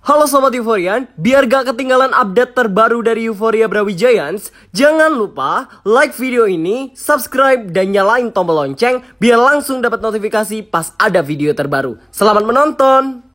Halo Sobat Euforian, biar gak ketinggalan update terbaru dari Euphoria Brawijayans, jangan lupa like video ini, subscribe, dan nyalain tombol lonceng biar langsung dapat notifikasi pas ada video terbaru. Selamat menonton!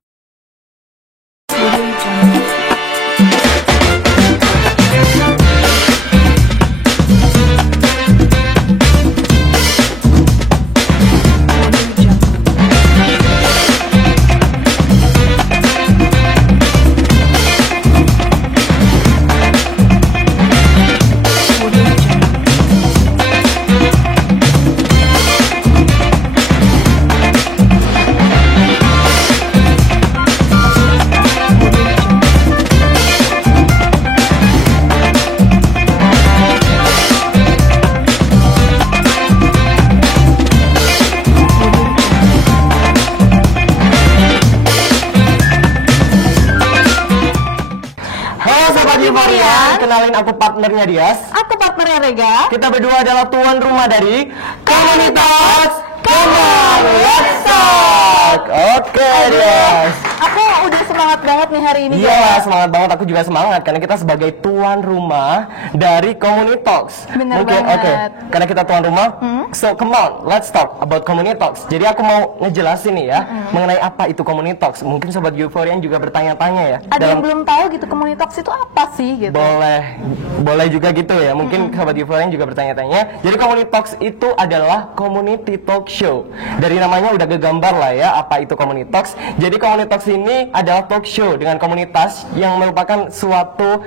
Kenalin, aku partnernya Dias. Aku partnernya Rega. Kita berdua adalah tuan rumah dari Komunitas Kemon. Let's talk. Oke, Dias. Aku udah semangat banget nih hari ini. Iya, semangat banget. Aku juga semangat karena kita sebagai tuan rumah dari Komunitas. Bener banget. Oke, karena kita tuan rumah. So come on, let's talk about Komunitas. Jadi aku mau ngejelasin nih ya mengenai apa itu Komunitas. Mungkin sobat Euforian juga bertanya-tanya ya. Ada yang belum tahu gitu Komunitas itu apa sih gitu. Boleh juga gitu ya. Mungkin sobat Euforian juga bertanya-tanya. Jadi Komunitas itu adalah community talk show. Dari namanya udah kegambar lah ya apa itu Komunitas. Jadi Komunitas ini adalah talk show dengan komunitas yang merupakan suatu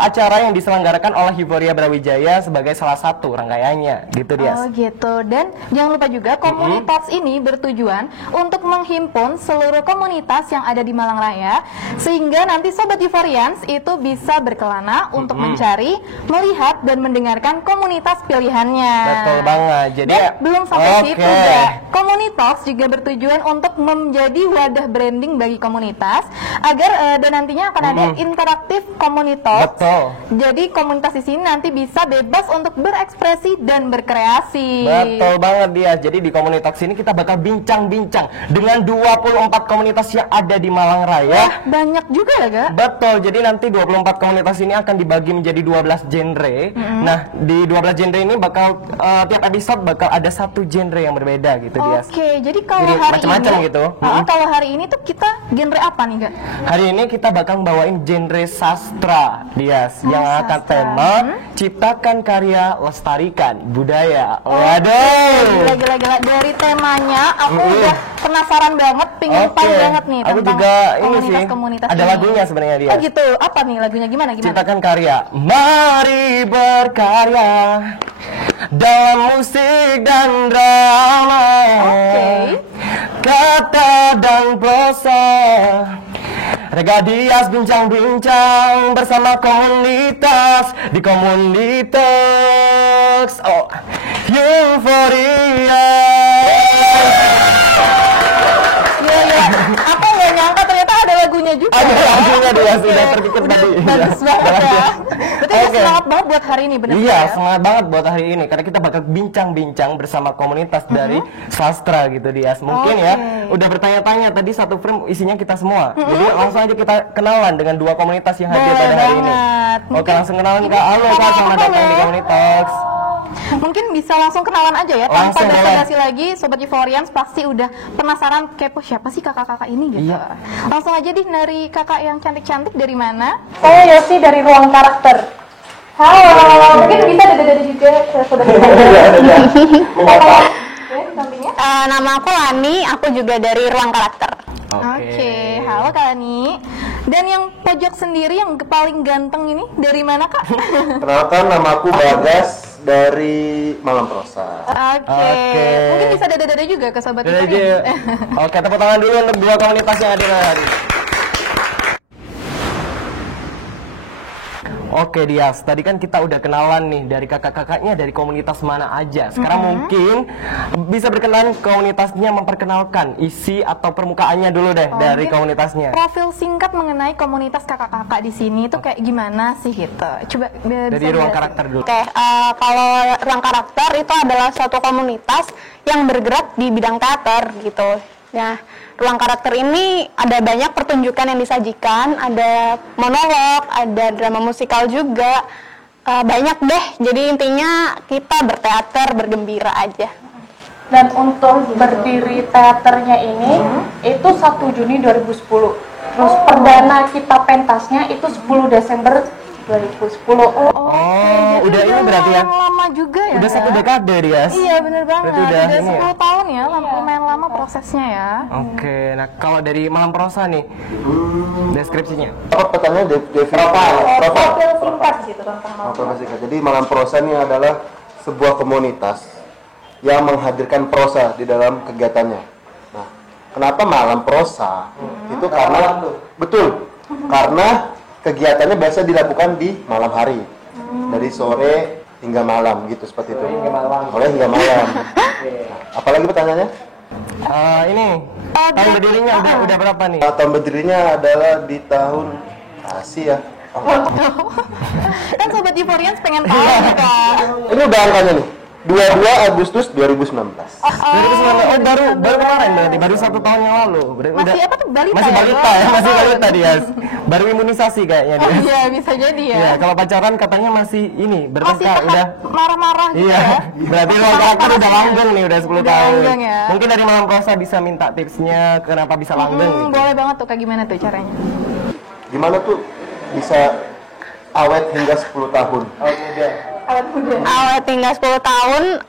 acara yang diselenggarakan oleh Euphoria Brawijaya sebagai salah satu rangkaiannya gitu dia. Oh gitu. Dan jangan lupa juga Komunitas ini bertujuan untuk menghimpun seluruh komunitas yang ada di Malang Raya sehingga nanti sobat Euphorians itu bisa berkelana untuk mencari, melihat dan mendengarkan komunitas pilihannya. Betul banget. Jadi dan belum sampai situ ya. Komunitas juga bertujuan untuk menjadi wadah branding bagi komunitas agar dan nantinya akan ada interaktif komunitas. Betul. Jadi komunitas di sini nanti bisa bebas untuk berekspresi dan berkreasi. Betul banget dia. Jadi di komunitas ini kita bakal bincang-bincang dengan 24 komunitas yang ada di Malang Raya. Wah, banyak juga ya, Ga? Betul. Jadi nanti 24 komunitas ini akan dibagi menjadi 12 genre. Nah, di 12 genre ini bakal tiap episode bakal ada satu genre yang berbeda gitu dia. Oke, jadi kalau hari macam-macam ini gitu. Kalau hari ini tuh kita genre apa nih, Ga? Hari ini kita bakal bawain genre sastra, Dias, yang akan tema ciptakan karya, lestarikan budaya. Waduh. Gila. Dari temanya aku udah penasaran banget, pingin tahu banget nih aku tentang juga ini sih. komunitas Ada ini. lagunya sebenarnya dia. Oh gitu. Apa nih lagunya, gimana? Ciptakan karya. Mari berkarya dalam musik dan drama. Kata dan prosa. Rega Dias bincang-bincang bersama komunitas di Komunitas. Oh, Euphoria. Aku nggak nyangka ternyata ada lagunya juga. Ada lagunya dia sudah terpikir tadi. Bagus banget ya. Berarti semangat banget buat hari ini, benar? Iya, semangat banget buat hari ini karena kita bakal bincang-bincang bersama komunitas dari sastra gitu dia. Mungkin ya udah bertanya-tanya tadi satu frame isinya kita semua. Jadi langsung aja kita kenalan dengan dua komunitas yang hadir pada hari ini. Oke, langsung kenalan Kak. Halo Kak, selamat datang di Komunitas. Mungkin bisa langsung kenalan aja ya, tanpa basa-basi lagi. Sobat Euphorians pasti udah penasaran kepo siapa sih kakak-kakak ini gitu. Langsung aja dari kakak yang cantik-cantik, dari mana? Saya Yosi dari Ruang Karakter. Halo, mungkin bisa dada-dada juga saudara. Nama aku Lani, aku juga dari Ruang Karakter. Oke, halo Kak Lani. Dan yang pojok sendiri yang paling ganteng ini dari mana, Kak? Kenalkan, nama aku Bagas dari Malam Prosa. Oke. Mungkin bisa dada-dada juga ke sobat ini. Oke, tepuk tangan dulu untuk dua komunitas yang hadir hari ini. Oke Dias, tadi kan kita udah kenalan nih dari kakak-kakaknya dari komunitas mana aja. Sekarang mungkin bisa berkenalan komunitasnya, memperkenalkan isi atau permukaannya dulu deh dari komunitasnya. Profil singkat mengenai komunitas kakak-kakak di sini itu kayak gimana sih gitu. Coba dari Ruang Karakter dulu. Oke, kalau Ruang Karakter itu adalah suatu komunitas yang bergerak di bidang teater gitu. Nah, ruang karakter ini ada banyak pertunjukan yang disajikan, ada monolog, ada drama musikal juga, banyak deh. Jadi intinya kita berteater, bergembira aja. Dan untuk berdiri teaternya ini itu 1 Juni 2010. Terus perdana kita pentasnya itu 10 Desember 2010. Udah ini berarti ya? Lama juga ya. Udah 1 Kak? dekade dia. Iya bener banget. Berarti udah ini 10 ya? tahun ya, lumayan lama prosesnya ya. Oke, nah kalau dari Malam Prosa nih, deskripsinya. Apa pertanyaan Profil singkat gitu tentang malam. Jadi Malam Prosa ini adalah sebuah komunitas yang menghadirkan prosa di dalam kegiatannya. Nah, kenapa Malam Prosa? Itu karena betul, karena kegiatannya biasa dilakukan di malam hari, dari sore hingga malam gitu seperti itu. Hingga malam. Hingga malam. Nah, apalagi pertanyaannya? Ini tahun berdirinya udah berapa nih? Tahun berdirinya adalah di tahun ya. Kan Sobat Euforians pengen tahu nih, Kak. Ini udah angkanya nih. 22 Agustus 2019. 2019. Baru kemarin berarti, baru 1 tahun yang lalu. Masih apa tuh, balita Masih ya? balita ya, masih balita dia. Baru imunisasi kayaknya dia. Iya, bisa jadi ya. Iya, kalau pacaran katanya masih ini Masih bertengkar udah. marah-marah gitu Iya, ya. berarti ruang karakter udah langgeng nih, udah 10 Udah tahun. langgeng ya. Mungkin dari Malam Prosa bisa minta tipsnya kenapa bisa langgeng gitu. Boleh banget tuh, Kak, gimana tuh caranya? Gimana tuh bisa awet hingga 10 tahun? Awet tinggal 10 tahun,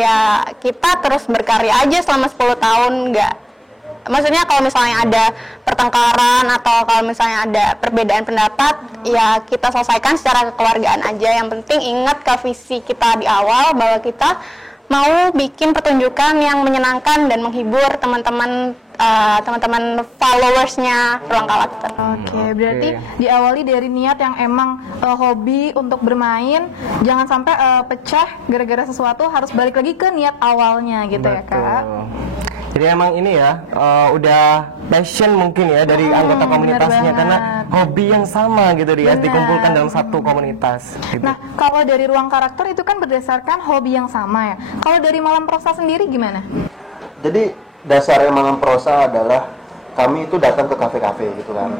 ya kita terus berkarya aja selama 10 tahun, maksudnya kalau misalnya ada pertengkaran atau kalau misalnya ada perbedaan pendapat, ya kita selesaikan secara kekeluargaan aja. Yang penting ingat ke visi kita di awal bahwa kita mau bikin pertunjukan yang menyenangkan dan menghibur teman-teman followersnya Ruang Karakter. Oke, berarti diawali dari niat yang emang hobi untuk bermain, jangan sampai pecah gara-gara sesuatu, harus balik lagi ke niat awalnya gitu ya, Kak. Jadi emang ini ya, udah passion mungkin ya dari anggota komunitasnya, bener karena banget. hobi yang sama gitu dia Bener. dikumpulkan dalam satu komunitas gitu. Nah, kalau dari Ruang Karakter itu kan berdasarkan hobi yang sama ya. Kalau dari Malam Prosa sendiri gimana? Jadi dasarnya Malam Prosa adalah kami itu datang ke kafe-kafe gitu kan,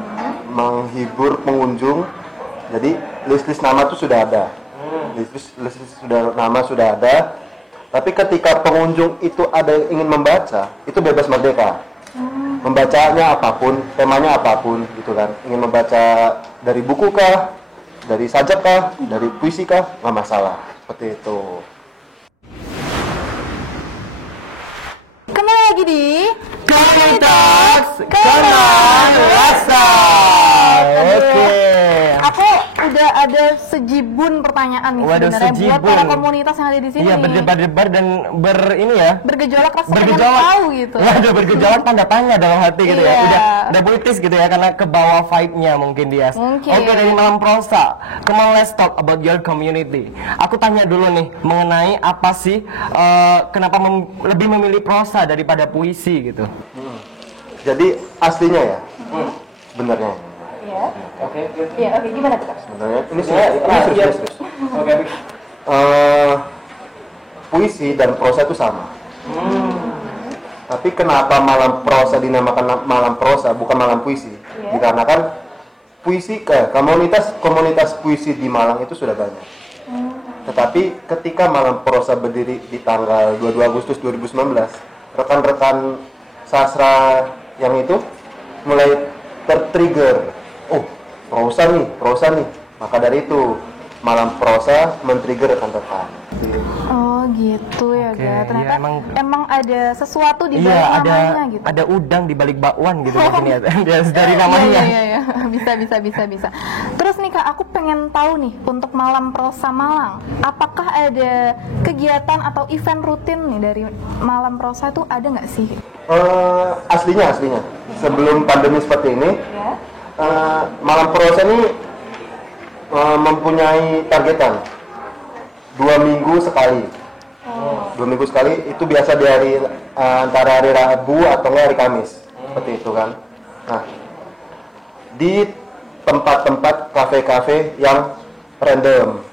menghibur pengunjung. Jadi list nama itu sudah ada, nama sudah ada. Tapi ketika pengunjung itu ada yang ingin membaca, itu bebas merdeka. Membacanya apapun, temanya apapun gitu kan. Ingin membaca dari buku kah, dari sajak kah, dari puisi kah, nggak masalah. Seperti itu. Kembali lagi di Komunitas Kenal Rasa. Oke. Aku udah ada sejibun pertanyaan nih Waduh, sebenarnya buat sejibun. para komunitas yang ada di sini. Iya, berdebar-debar dan ini ya. Bergejolak rasa pengen tahu gitu. Waduh, bergejolak tanda tanya dalam hati gitu ya. Iya. Udah puitis gitu ya, karena ke bawah vibe-nya mungkin dia. Mungkin. Oke, dari Malam Prosa, come on, let's talk about your community. Aku tanya dulu nih mengenai apa sih kenapa lebih memilih prosa daripada puisi gitu. Jadi aslinya ya, sebenarnya. Iya. Oke, gimana tuh, Kak? Sebenarnya ini serius. Puisi dan prosa itu sama. Tapi kenapa Malam Prosa dinamakan Malam Prosa bukan Malam Puisi? Dikarenakan puisi komunitas puisi di Malang itu sudah banyak. Tetapi ketika Malam Prosa berdiri di tanggal 22 Agustus 2019, rekan-rekan sastra yang itu mulai tertrigger. Oh, prosa nih. Maka dari itu Malam Prosa men-trigger rekan-rekan. Oh gitu ya, Oke, Ga. Ternyata iya, emang ada sesuatu di balik Iya, namanya gitu. ada udang di balik bakwan gitu mungkin ya. Dari namanya. Iya. Bisa. Terus nih, Kak, aku pengen tahu nih untuk Malam Prosa Malang, apakah ada kegiatan atau event rutin nih dari Malam Prosa itu ada nggak sih? Aslinya sebelum pandemi seperti ini, Malam Prosa ini mempunyai targetan 2 minggu sekali. 2 minggu sekali itu biasa di hari antara hari Rabu atau hari Kamis, seperti itu kan. Nah, di tempat-tempat kafe-kafe yang random,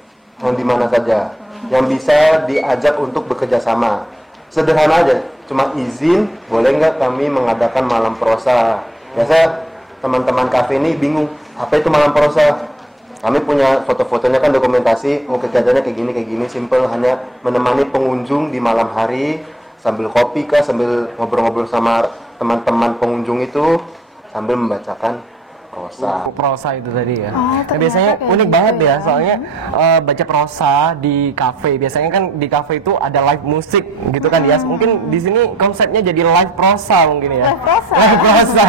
yang di mana saja, yang bisa diajak untuk bekerja sama. Sederhana aja, cuma izin, boleh nggak kami mengadakan malam prosa. Biasa teman-teman kafe ini bingung, apa itu malam prosa? Kami punya foto-fotonya kan dokumentasi, kegiatannya kayak gini, simple, hanya menemani pengunjung di malam hari, sambil kopi kah, sambil ngobrol-ngobrol sama teman-teman pengunjung itu, sambil membacakan prosa. Prosa itu tadi ya. Oh, Nah, biasanya ternyata kayak unik gitu banget ya. ya, soalnya baca prosa di kafe. Biasanya kan di kafe itu ada live musik gitu kan ya. Mungkin di sini konsepnya jadi live prosa mungkin ya. Live prosa. Live prosa.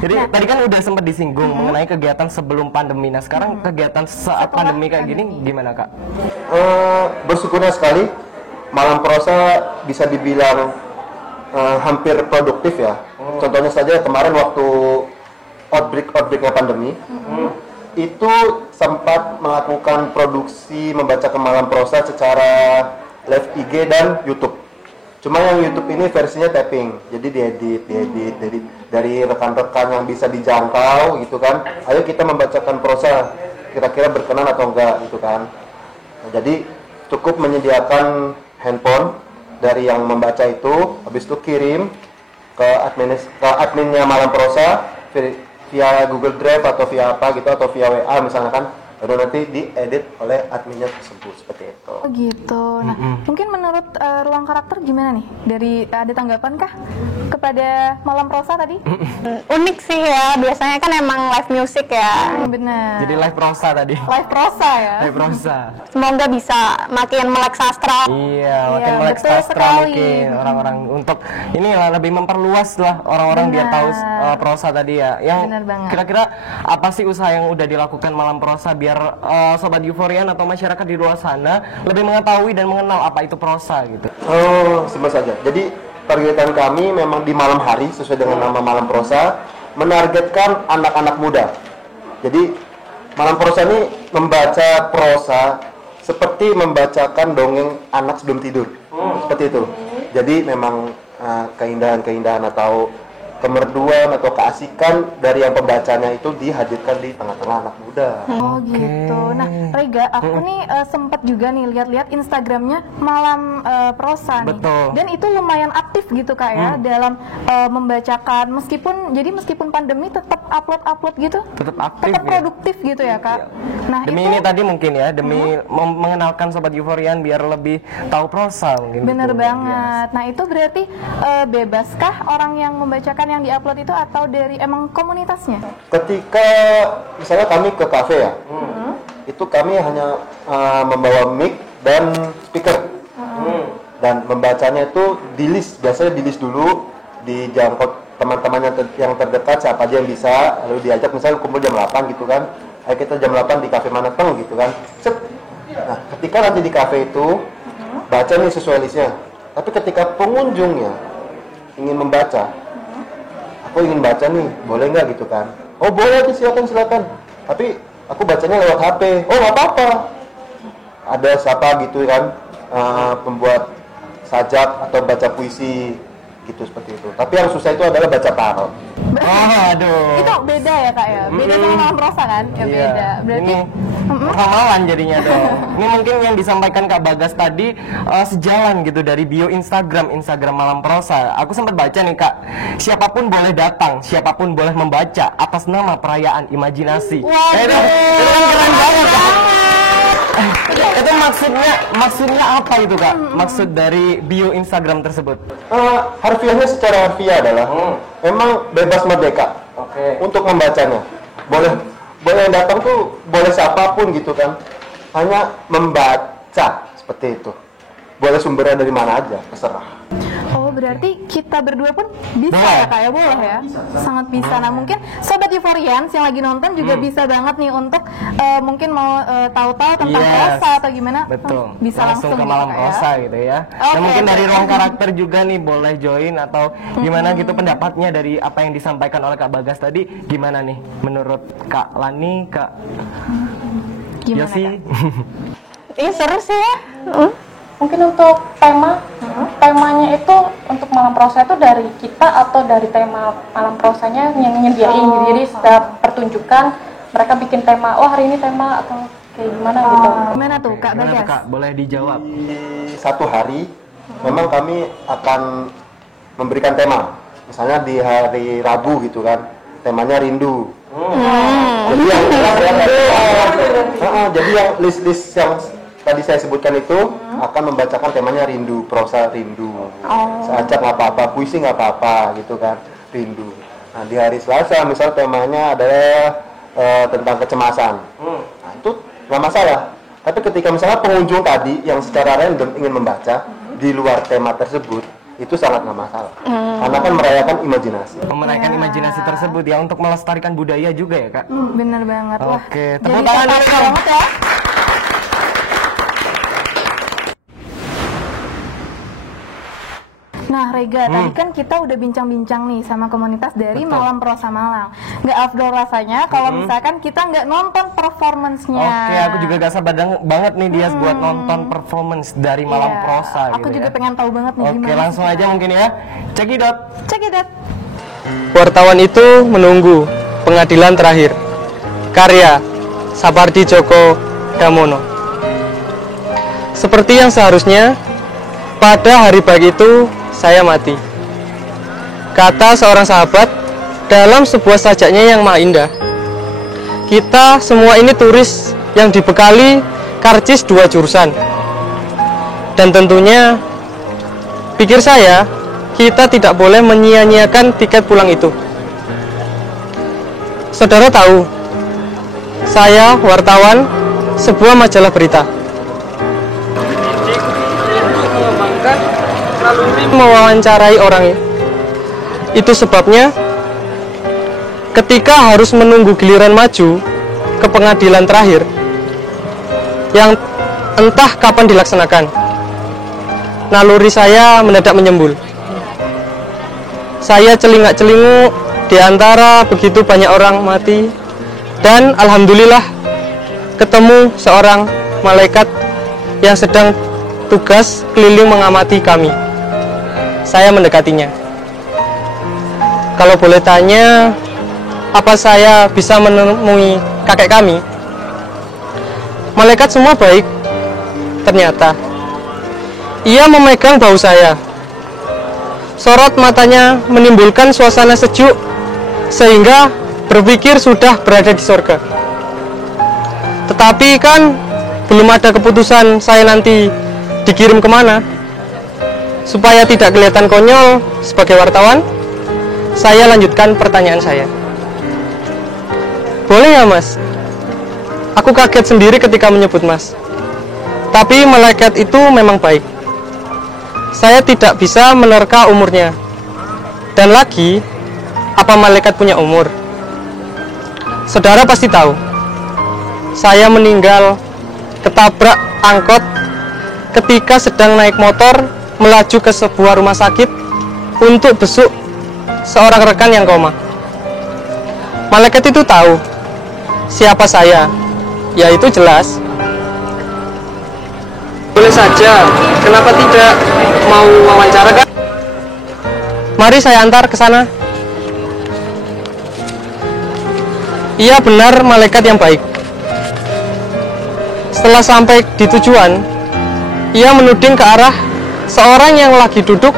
Jadi tadi kan udah sempat disinggung mengenai kegiatan sebelum pandemi. Nah, sekarang kegiatan saat Setelah pandemi kayak gini gimana, Kak? Bersyukurnya sekali, malam prosa bisa dibilang hampir produktif ya. Contohnya saja kemarin waktu outbreaknya pandemi, itu sempat melakukan produksi membacakan malam prosa secara live IG dan YouTube. Cuma yang YouTube ini versinya tapping, jadi diedit dari rekan-rekan yang bisa dijangkau gitu kan. Ayo kita membacakan prosa, kira-kira berkenan atau enggak gitu kan. Nah, jadi cukup menyediakan handphone dari yang membaca itu, habis itu kirim ke adminnya malam prosa via Google Drive atau via apa gitu, atau via WA misalnya kan, baru nanti diedit oleh adminnya tersebut, seperti itu. Oh gitu. Nah, mungkin menurut ruang karakter gimana nih? Dari ada tanggapan kah kepada malam prosa tadi? Unik sih ya, biasanya kan emang live music ya. Benar. Jadi live prosa tadi. Live prosa ya. Live prosa. Semoga bisa makin melek sastra. Iya, makin Iya, melek betul sastra sekali. mungkin orang-orang untuk inilah lebih memperluas lah orang-orang biar tahu prosa tadi ya. Yang Benar banget. kira-kira apa sih usaha yang udah dilakukan malam prosa biar sobat Euforian atau masyarakat di luar sana lebih mengetahui dan mengenal apa itu prosa gitu. Oh, simpel saja. Jadi targetan kami memang di malam hari sesuai dengan nama malam prosa, menargetkan anak-anak muda. Jadi malam prosa ini membaca prosa seperti membacakan dongeng anak sebelum tidur. Seperti itu. Jadi memang keindahan-keindahan atau kemerduan atau keasikan dari yang pembacanya itu dihadirkan di tengah-tengah anak muda. Oh gitu. Nah, Rega, aku nih sempat juga nih lihat-lihat Instagramnya Malam Prosa nih. Betul. Dan itu lumayan aktif gitu Kak ya dalam membacakan meskipun pandemi tetap upload gitu. Tetap aktif Tetap ya. produktif gitu ya Kak. Nah, Demi itu ini tadi mungkin ya, demi mengenalkan sobat Euforian biar lebih tahu prosa mungkin. bener gitu. banget. Nah, itu berarti bebaskah orang yang membacakan yang diupload itu atau dari emang komunitasnya? Ketika misalnya kami ke kafe ya, itu kami hanya membawa mic dan speaker, dan membacanya itu di list, biasanya di list dulu, dijangkau teman-teman yang terdekat siapa aja yang bisa, lalu diajak misalnya kumpul jam 8 gitu kan, ayo kita jam 8 di kafe mana teng gitu kan. Set. Nah, ketika nanti di kafe itu baca nih sesuai listnya, tapi ketika pengunjungnya ingin membaca, aku ingin baca nih, boleh nggak gitu kan? Oh boleh, silakan. Tapi aku bacanya lewat HP. Oh nggak apa-apa. Ada siapa gitu kan, pembuat sajak atau baca puisi gitu, seperti itu. Tapi yang susah itu adalah baca tarot. Oh, aduh. Itu beda ya Kak ya? Beda sama Malam Prosa kan? Ya Iya. beda. Berarti Ini ramalan jadinya dong. Ini mungkin yang disampaikan Kak Bagas tadi sejalan gitu dari bio Instagram Malam Prosa. Aku sempat baca nih Kak, siapapun boleh datang, siapapun boleh membaca atas nama perayaan imajinasi. Itu kan keren banget Kak. Itu maksudnya apa itu Kak? Maksud dari bio Instagram tersebut? Harfiahnya secara harfiah adalah memang bebas merdeka untuk membacanya. Boleh yang datang tuh boleh siapapun gitu kan, hanya membaca seperti itu. Boleh sumbernya dari mana aja, terserah. oh berarti kita berdua pun bisa Boleh. ya Kak ya? Boleh ya? Sangat bisa. Nah mungkin Sobat Euforians yang lagi nonton juga bisa banget nih untuk mungkin mau tahu-tahu tentang Yes. prosa atau gimana. Betul. Bisa langsung ke gitu, malam Kak, prosa gitu ya. Oke, Dan mungkin dari oke. ruang karakter juga nih boleh join atau gimana gitu pendapatnya dari apa yang disampaikan oleh Kak Bagas tadi, gimana nih menurut Kak Lani, Kak Gimana Yosi? Kak? Ih seru sih ya. Mungkin untuk temanya itu untuk malam prosa itu dari kita atau dari tema malam prosanya yang nyediain gitu. Jadi setiap pertunjukan mereka bikin tema, oh hari ini tema atau kayak gimana gitu. Gimana tuh Kak Gimana tuh, Bagas? Kak? Boleh dijawab. Di satu hari memang kami akan memberikan tema. Misalnya di hari Rabu gitu kan, temanya rindu. Jadi yang jadi yang list-list yang tadi saya sebutkan itu akan membacakan temanya rindu, prosa rindu. Seajak nggak apa-apa, puisi nggak apa-apa gitu kan, rindu. Nah di hari Selasa misal temanya adalah tentang kecemasan. Nah itu nggak masalah. Tapi ketika misalnya pengunjung tadi yang secara random ingin membaca di luar tema tersebut, itu sangat nggak masalah. Karena kan merayakan imajinasi. Merayakan imajinasi tersebut ya untuk melestarikan budaya juga ya Kak. Bener banget. Wah, Oke, jadi tepuk tangan dulu tertarik dong. banget ya. Nah Rega, tadi kan kita udah bincang-bincang nih sama komunitas dari Betul. Malam Prosa Malang. Nggak afdol rasanya kalau misalkan kita nggak nonton performance-nya. Oke, aku juga gak sabar banget nih dia buat nonton performance dari Malam Iya, Prosa aku gitu juga ya. pengen tahu banget nih Oke, gimana. langsung aja mungkin ya. Cekidot. Check it out. Wartawan itu menunggu pengadilan terakhir. Karya Sapardi Djoko Damono. Seperti yang seharusnya, pada hari baik itu saya mati. Kata seorang sahabat dalam sebuah sajaknya yang maha indah. Kita semua ini turis yang dibekali karcis 2 jurusan. Dan tentunya, pikir saya, kita tidak boleh menyia-nyiakan tiket pulang itu. Saudara tahu, saya wartawan sebuah majalah berita. Mewawancarai orang itu sebabnya ketika harus menunggu giliran maju ke pengadilan terakhir yang entah kapan dilaksanakan, naluri saya mendadak menyembul. Saya celingak-celinguk di antara begitu banyak orang mati, dan alhamdulillah ketemu seorang malaikat yang sedang tugas keliling mengamati kami. Saya mendekatinya. Kalau boleh tanya, apa saya bisa menemui kakek kami? Malaikat semua baik. Ternyata ia memegang bahu saya. Sorot matanya menimbulkan suasana sejuk sehingga berpikir sudah berada di surga. Tetapi kan belum ada keputusan saya nanti dikirim kemana. Supaya tidak kelihatan konyol sebagai wartawan, saya lanjutkan pertanyaan saya. Boleh ya Mas? Aku kaget sendiri ketika menyebut Mas. Tapi malaikat itu memang baik. Saya tidak bisa menerka umurnya. Dan lagi, apa malaikat punya umur? Saudara pasti tahu, saya meninggal ketabrak angkot ketika sedang naik motor melaju ke sebuah rumah sakit untuk besuk seorang rekan yang koma. Malaikat itu tahu siapa saya, yaitu jelas. Boleh saja, kenapa tidak mau wawancara kan? Mari saya antar ke sana. Ia benar malaikat yang baik. Setelah sampai di tujuan, ia menuding ke arah seorang yang lagi duduk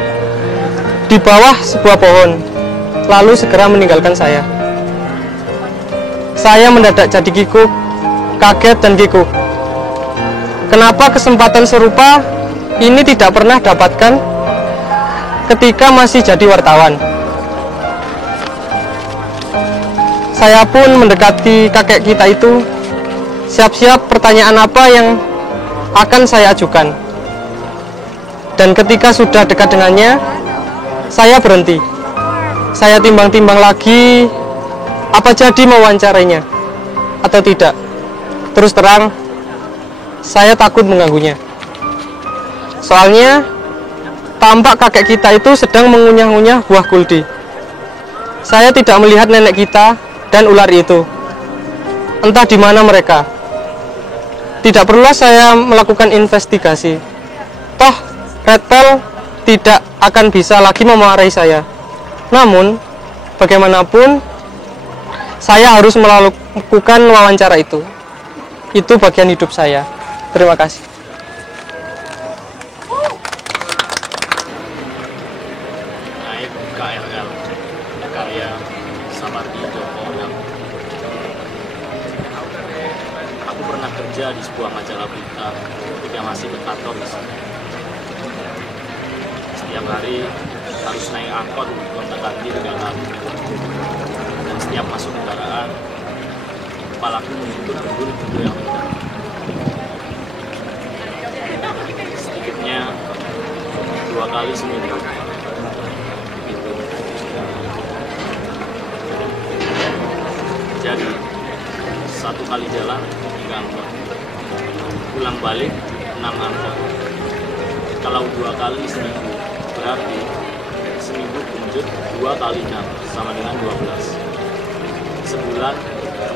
di bawah sebuah pohon, lalu segera meninggalkan saya. Saya mendadak jadi kikuk, kaget dan kikuk. Kenapa kesempatan serupa ini tidak pernah dapatkan ketika masih jadi wartawan? Saya pun mendekati kakek kita itu, siap-siap pertanyaan apa yang akan saya ajukan. Dan ketika sudah dekat dengannya, saya berhenti. Saya timbang-timbang lagi, apa jadi mewawancarainya atau tidak. Terus terang, saya takut mengganggunya. Soalnya, tampak kakek kita itu sedang mengunyah-unyah buah kuldi. Saya tidak melihat nenek kita dan ular itu. Entah di mana mereka. Tidak perlulah saya melakukan investigasi. Toh, Red Pill tidak akan bisa lagi memarahi saya. Namun, bagaimanapun, saya harus melakukan wawancara itu. Itu bagian hidup saya. Terima kasih. bekerja di sebuah majalah berita ketika masih berkantor di sini. Setiap hari harus naik angkot gonta-ganti 3 kali. Dan setiap masuk kendaraan, kepalaku menuntut berduri-berduri yang kencang. Sedikitnya 2 kali seminggu. Gitu. Jadi 1 kali jalan 3 angkot, pulang balik 6 angkot. Kalau 2 kali seminggu, berarti seminggu kunjut 2 kali 6 sama dengan 12. Sebulan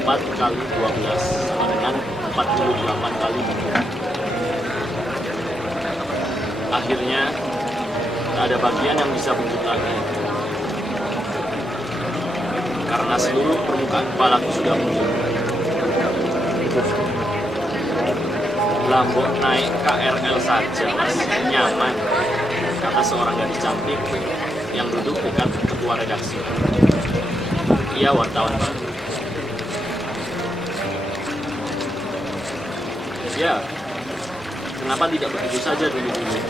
4 kali 12 sama dengan 48 kali minggu. Akhirnya tak ada bagian yang bisa kunjut lagi, karena seluruh permukaan kepalaku sudah kunjut. Lambok naik KRL saja masih nyaman, kata seorang gadis cantik yang duduk dekat ketua redaksi. Ia wartawan baru. Ya, kenapa tidak begitu saja dulu-dulu,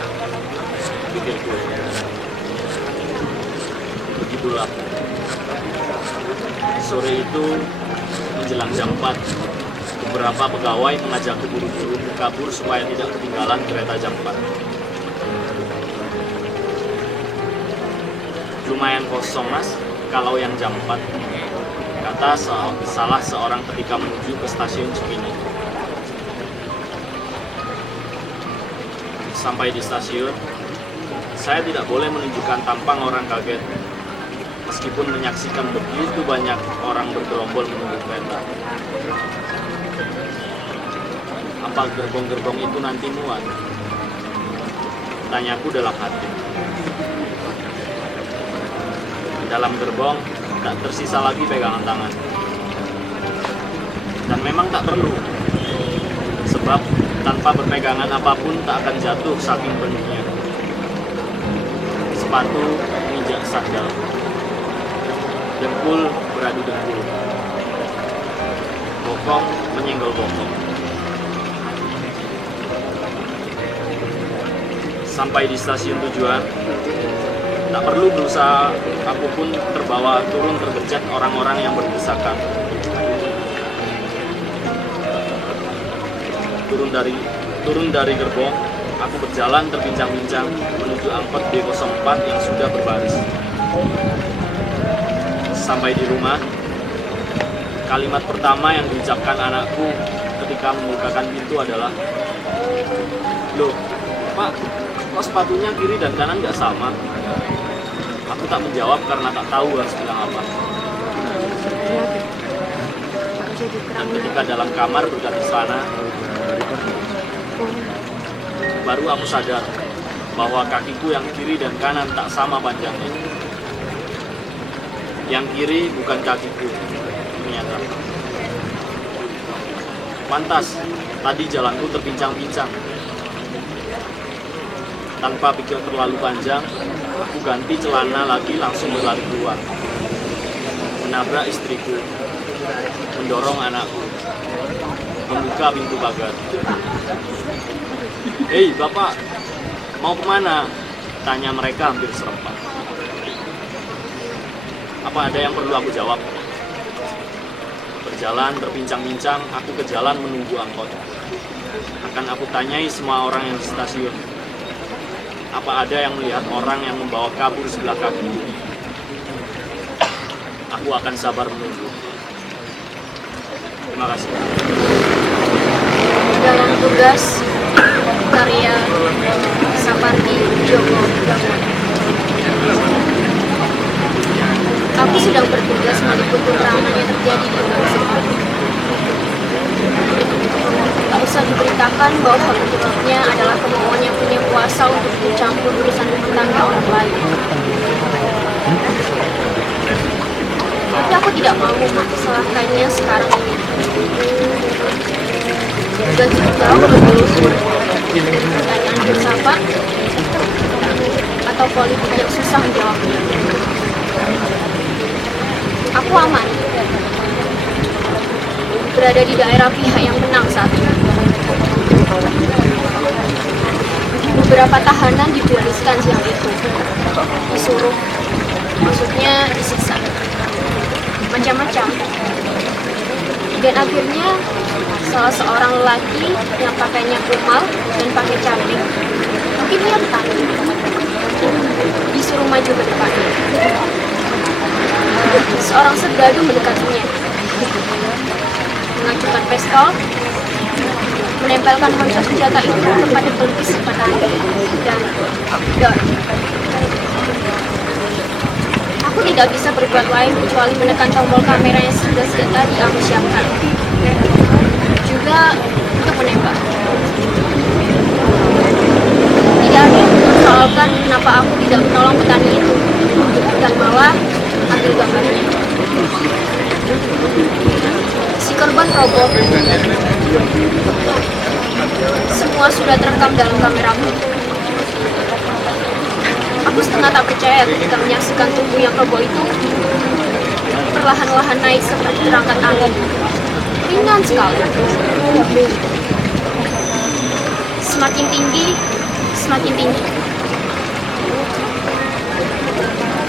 pikirku. Begitulah. Sore itu menjelang jam 4, beberapa pegawai mengajakku buru-buru kabur supaya tidak ketinggalan kereta jam 4. Lumayan kosong, Mas, kalau yang jam 4, kata salah seorang ketika menuju ke stasiun Cikini. Sampai di stasiun, saya tidak boleh menunjukkan tampang orang kaget, meskipun menyaksikan begitu banyak orang bergerombol menunggu kereta. Apa gerbong-gerbong itu nanti muat? Tanyaku dalam hati. Dalam gerbong tak tersisa lagi pegangan tangan. Dan memang tak perlu, sebab tanpa berpegangan apapun tak akan jatuh saking penuhnya. Sepatu menginjak sandal, dengkul beradu dengkul, bokong menyenggol bokong. Sampai di stasiun tujuan, tak perlu berusaha, aku pun terbawa turun tergejat orang-orang yang berdesakan. Turun dari gerbong, aku berjalan terbincang-bincang menuju angkot D04 yang sudah berbaris. Sampai di rumah, kalimat pertama yang diucapkan anakku ketika membukakan pintu adalah, "Loh, Pak, kok sepatunya kiri dan kanan nggak sama?" Aku tak menjawab karena tak tahu harus bilang apa. Dan ketika dalam kamar berganti celana, baru aku sadar bahwa kakiku yang kiri dan kanan tak sama panjangnya. Yang kiri bukan kakiku, ternyata. Pantas, tadi jalanku terbincang-bincang. Tanpa pikir terlalu panjang, aku ganti celana lagi langsung berlari keluar. Menabrak istriku, mendorong anakku, membuka pintu pagar. "Hei Bapak, mau kemana?" tanya mereka hampir serempak. Apa ada yang perlu aku jawab? Berjalan terbincang-bincang, aku ke jalan menunggu angkot. Akan aku tanyai semua orang yang di stasiun. Apa ada yang melihat orang yang membawa kabur sebelah kaki? Aku akan sabar menunggu. Terima kasih. Dalam tugas karya Sapardi Djoko Damono. Aku sedang bertugas meliput peperangan yang terjadi di Gaza. Tak usah diberitakan bahwa penyebabnya adalah kemauan yang punya kuasa untuk mencampur urusan rumah tangga orang lain. Tapi aku tidak mau mempersalahkannya sekarang ini. Tugas juga lebih luhur. Pertanyaan filsafat atau politik yang susah menjawabnya. Aku aman. berada di daerah pihak yang menang saat itu. Beberapa tahanan diberiskan siang itu, disuruh, maksudnya disiksa, macam-macam. Dan akhirnya salah seorang lelaki yang pakainya kumal dan pakai caping, mungkin dia petani, disuruh maju ke depan. Seorang serdadu mendekatinya, mengacukan pistol, menempelkan ponsel senjata itu kepada pelukis si petani dan aku tidak bisa berbuat lain kecuali menekan tombol kamera yang sudah tadi aku siapkan, juga untuk menembak. Tidak ada yang mempersoalkan kenapa aku tidak menolong petani itu dan malah ambil gambarnya. Si korban roboh. Semua sudah terekam dalam kameraku. Aku setengah tak percaya ketika menyaksikan tubuh yang roboh itu perlahan-lahan naik seperti terangkat angin. Ringan sekali. Semakin tinggi, semakin tinggi.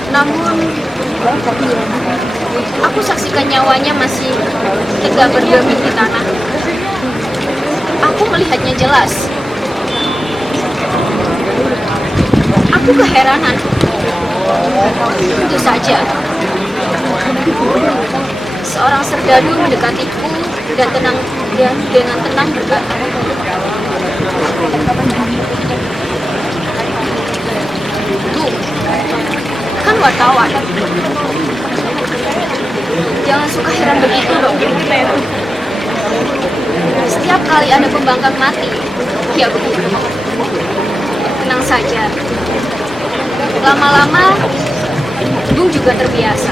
Namun, aku saksikan nyawanya masih tegak bergeming di tanah. Aku melihatnya jelas. Aku keheranan. Tentu saja. Seorang serdadu mendekatiku dan dengan tenang berkata, "Tuh, kan wartawan. Jangan suka heran begitu dong. Setiap kali ada pembangkang mati, ya begitu. Tenang saja. Lama-lama, Bung juga terbiasa."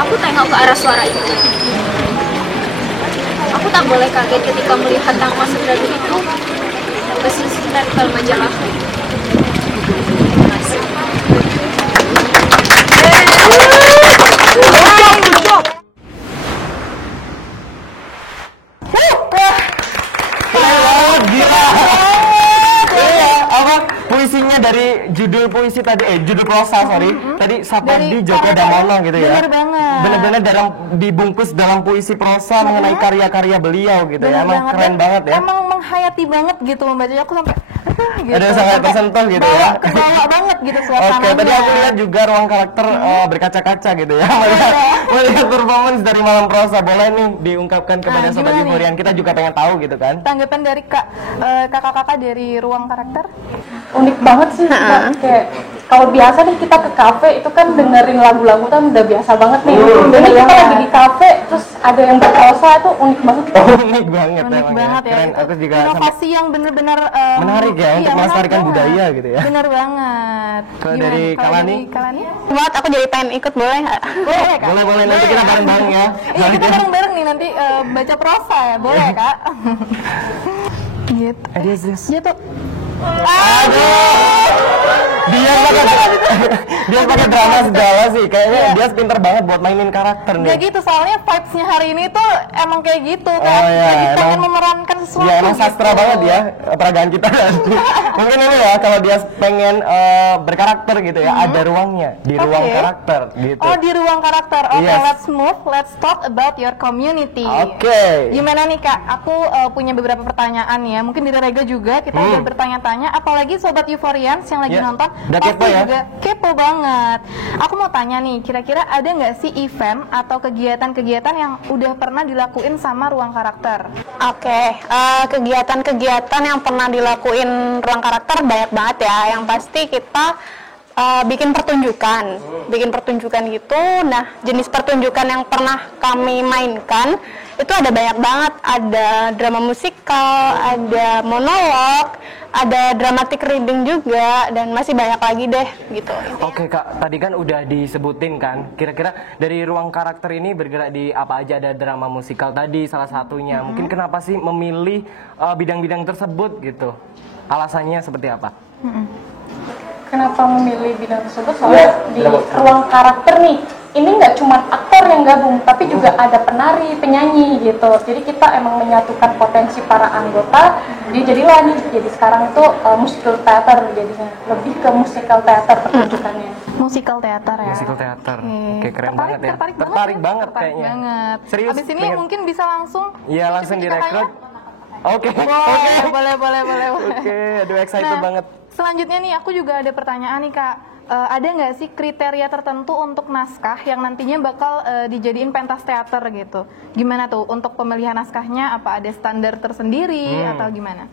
Aku tengok ke arah suara itu. Aku tak boleh kaget ketika melihat nama serdadu itu bersisil tempel majalah. Puisinya dari judul puisi tadi, judul prosa tadi Sapardi Djoko Damono gitu ya. Bener banget. Bener-bener dibungkus dalam puisi prosa mengenai karya-karya beliau gitu ya. Emang keren banget ya. Emang menghayati banget gitu membacanya, aku sampai gitu. Ada sangat tersentuh gitu ya. Kebawa banget gitu suasananya. Oke, tadi aku lihat juga ruang karakter berkaca-kaca gitu ya. Melihat performance dari Malam Prosa. Boleh nih diungkapkan kepada Sobat Euforian. Kita juga pengen tahu gitu kan. Tanggapan dari kakak-kakak dari ruang karakter? Unik banget sih, Mbak. Kayak kalau biasa nih kita ke kafe itu kan dengerin lagu-lagu kan udah biasa banget nih. Jadi kita lagi di kafe terus ada yang berprosa, itu unik banget. Unik banget Unik emang banget ya. Keren. Aku juga inovasi yang bener-bener menarik ya untuk melestarikan budaya gitu ya. Bener banget. Kalau dari Kalani? Buat aku jadi pengen ikut, boleh nggak? Boleh Kak. Boleh nanti kita bareng-bareng ya. Iya, kita bareng-bareng nih nanti baca prosa ya, boleh Kak? Gitu. Dia tuh dia pakai drama segala sih. Kayaknya dia pinter banget buat mainin karakter nih. kayak gitu, soalnya vibes-nya hari ini tuh emang kayak gitu kan. Oh, iya, Jadi pengen emang- memerankan sesuatu. Ya emang sastra gitu. banget ya peragaan kita nanti. Mungkin ini ya kalau dia pengen berkarakter gitu ya, ada ruangnya di ruang Oke. karakter gitu. Oh, di ruang karakter. Oke, Yes. let's move. Let's talk about your community. Oke. Gimana nih Kak? Aku punya beberapa pertanyaan ya. Mungkin di Rega juga kita udah bertanya-tanya. Apalagi Sobat Euforians yang lagi Ya, nonton udah pasti kepo ya? juga kepo banget. Aku mau tanya nih, kira-kira ada nggak sih event atau kegiatan-kegiatan yang udah pernah dilakuin sama ruang karakter? Oke, kegiatan-kegiatan yang pernah dilakuin ruang karakter banyak banget ya. Yang pasti kita bikin pertunjukan gitu. Nah, jenis pertunjukan yang pernah kami mainkan itu ada banyak banget. Ada drama musikal, ada monolog, ada dramatic reading juga, dan masih banyak lagi deh gitu. Oke Kak, tadi kan udah disebutin kan, kira-kira dari ruang karakter ini bergerak di apa aja, ada drama musikal tadi salah satunya. Mungkin kenapa sih memilih bidang-bidang tersebut gitu? Alasannya seperti apa? Kenapa memilih bidang tersebut? Soalnya di ruang karakter nih, ini nggak cuma cuma aktor yang gabung, tapi juga ada penari, penyanyi gitu. Jadi kita emang menyatukan potensi para anggota. Jadilah nih, jadi sekarang itu musical theater jadinya, lebih ke musical theater pertunjukannya. Musical theater ya. Musical theater. Oke, keren Tertarik- banget ya. Tertarik banget Tertarik kayaknya. banget. Serius? Abis ini pengen- mungkin bisa langsung. Iya, langsung cita-cita direkrut. kayaknya. Oke. Boleh. Oke, aduh excited Nah, banget. selanjutnya nih aku juga ada pertanyaan nih Kak. Ada nggak sih kriteria tertentu untuk naskah yang nantinya bakal dijadiin pentas teater gitu? Gimana tuh untuk pemilihan naskahnya? Apa ada standar tersendiri atau gimana?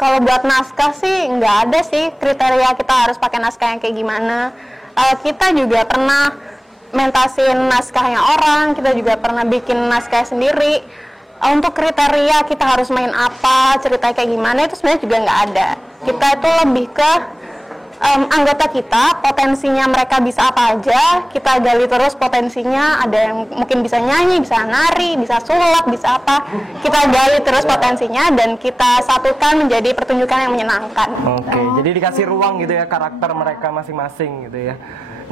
Kalau buat naskah sih nggak ada sih kriteria kita harus pakai naskah yang kayak gimana. Kita juga pernah mentasin naskahnya orang, kita juga pernah bikin naskah sendiri. Untuk kriteria kita harus main apa, ceritanya kayak gimana itu sebenarnya juga nggak ada. Kita itu lebih ke anggota kita, potensinya mereka bisa apa aja, kita gali terus potensinya. Ada yang mungkin bisa nyanyi, bisa nari, bisa sulap, bisa apa. Kita gali terus potensinya dan kita satukan menjadi pertunjukan yang menyenangkan. Oke, jadi dikasih ruang gitu ya karakter mereka masing-masing gitu ya.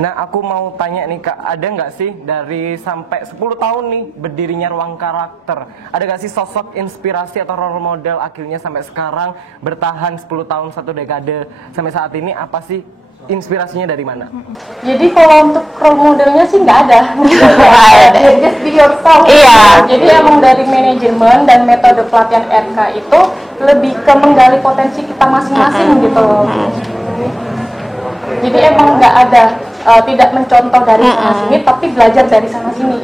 Nah, aku mau tanya nih Kak, ada nggak sih dari sampai 10 tahun nih berdirinya Ruang Karakter, ada nggak sih sosok inspirasi atau role model akhirnya sampai sekarang bertahan 10 tahun, 1 dekade sampai saat ini, apa sih inspirasinya dari mana? Jadi kalau untuk role modelnya sih nggak ada. Just be yourself. Iya. Jadi emang dari manajemen dan metode pelatihan RK itu lebih ke menggali potensi kita masing-masing gitu loh. Jadi emang nggak ada, tidak mencontoh dari sana sini, tapi belajar dari sana sini.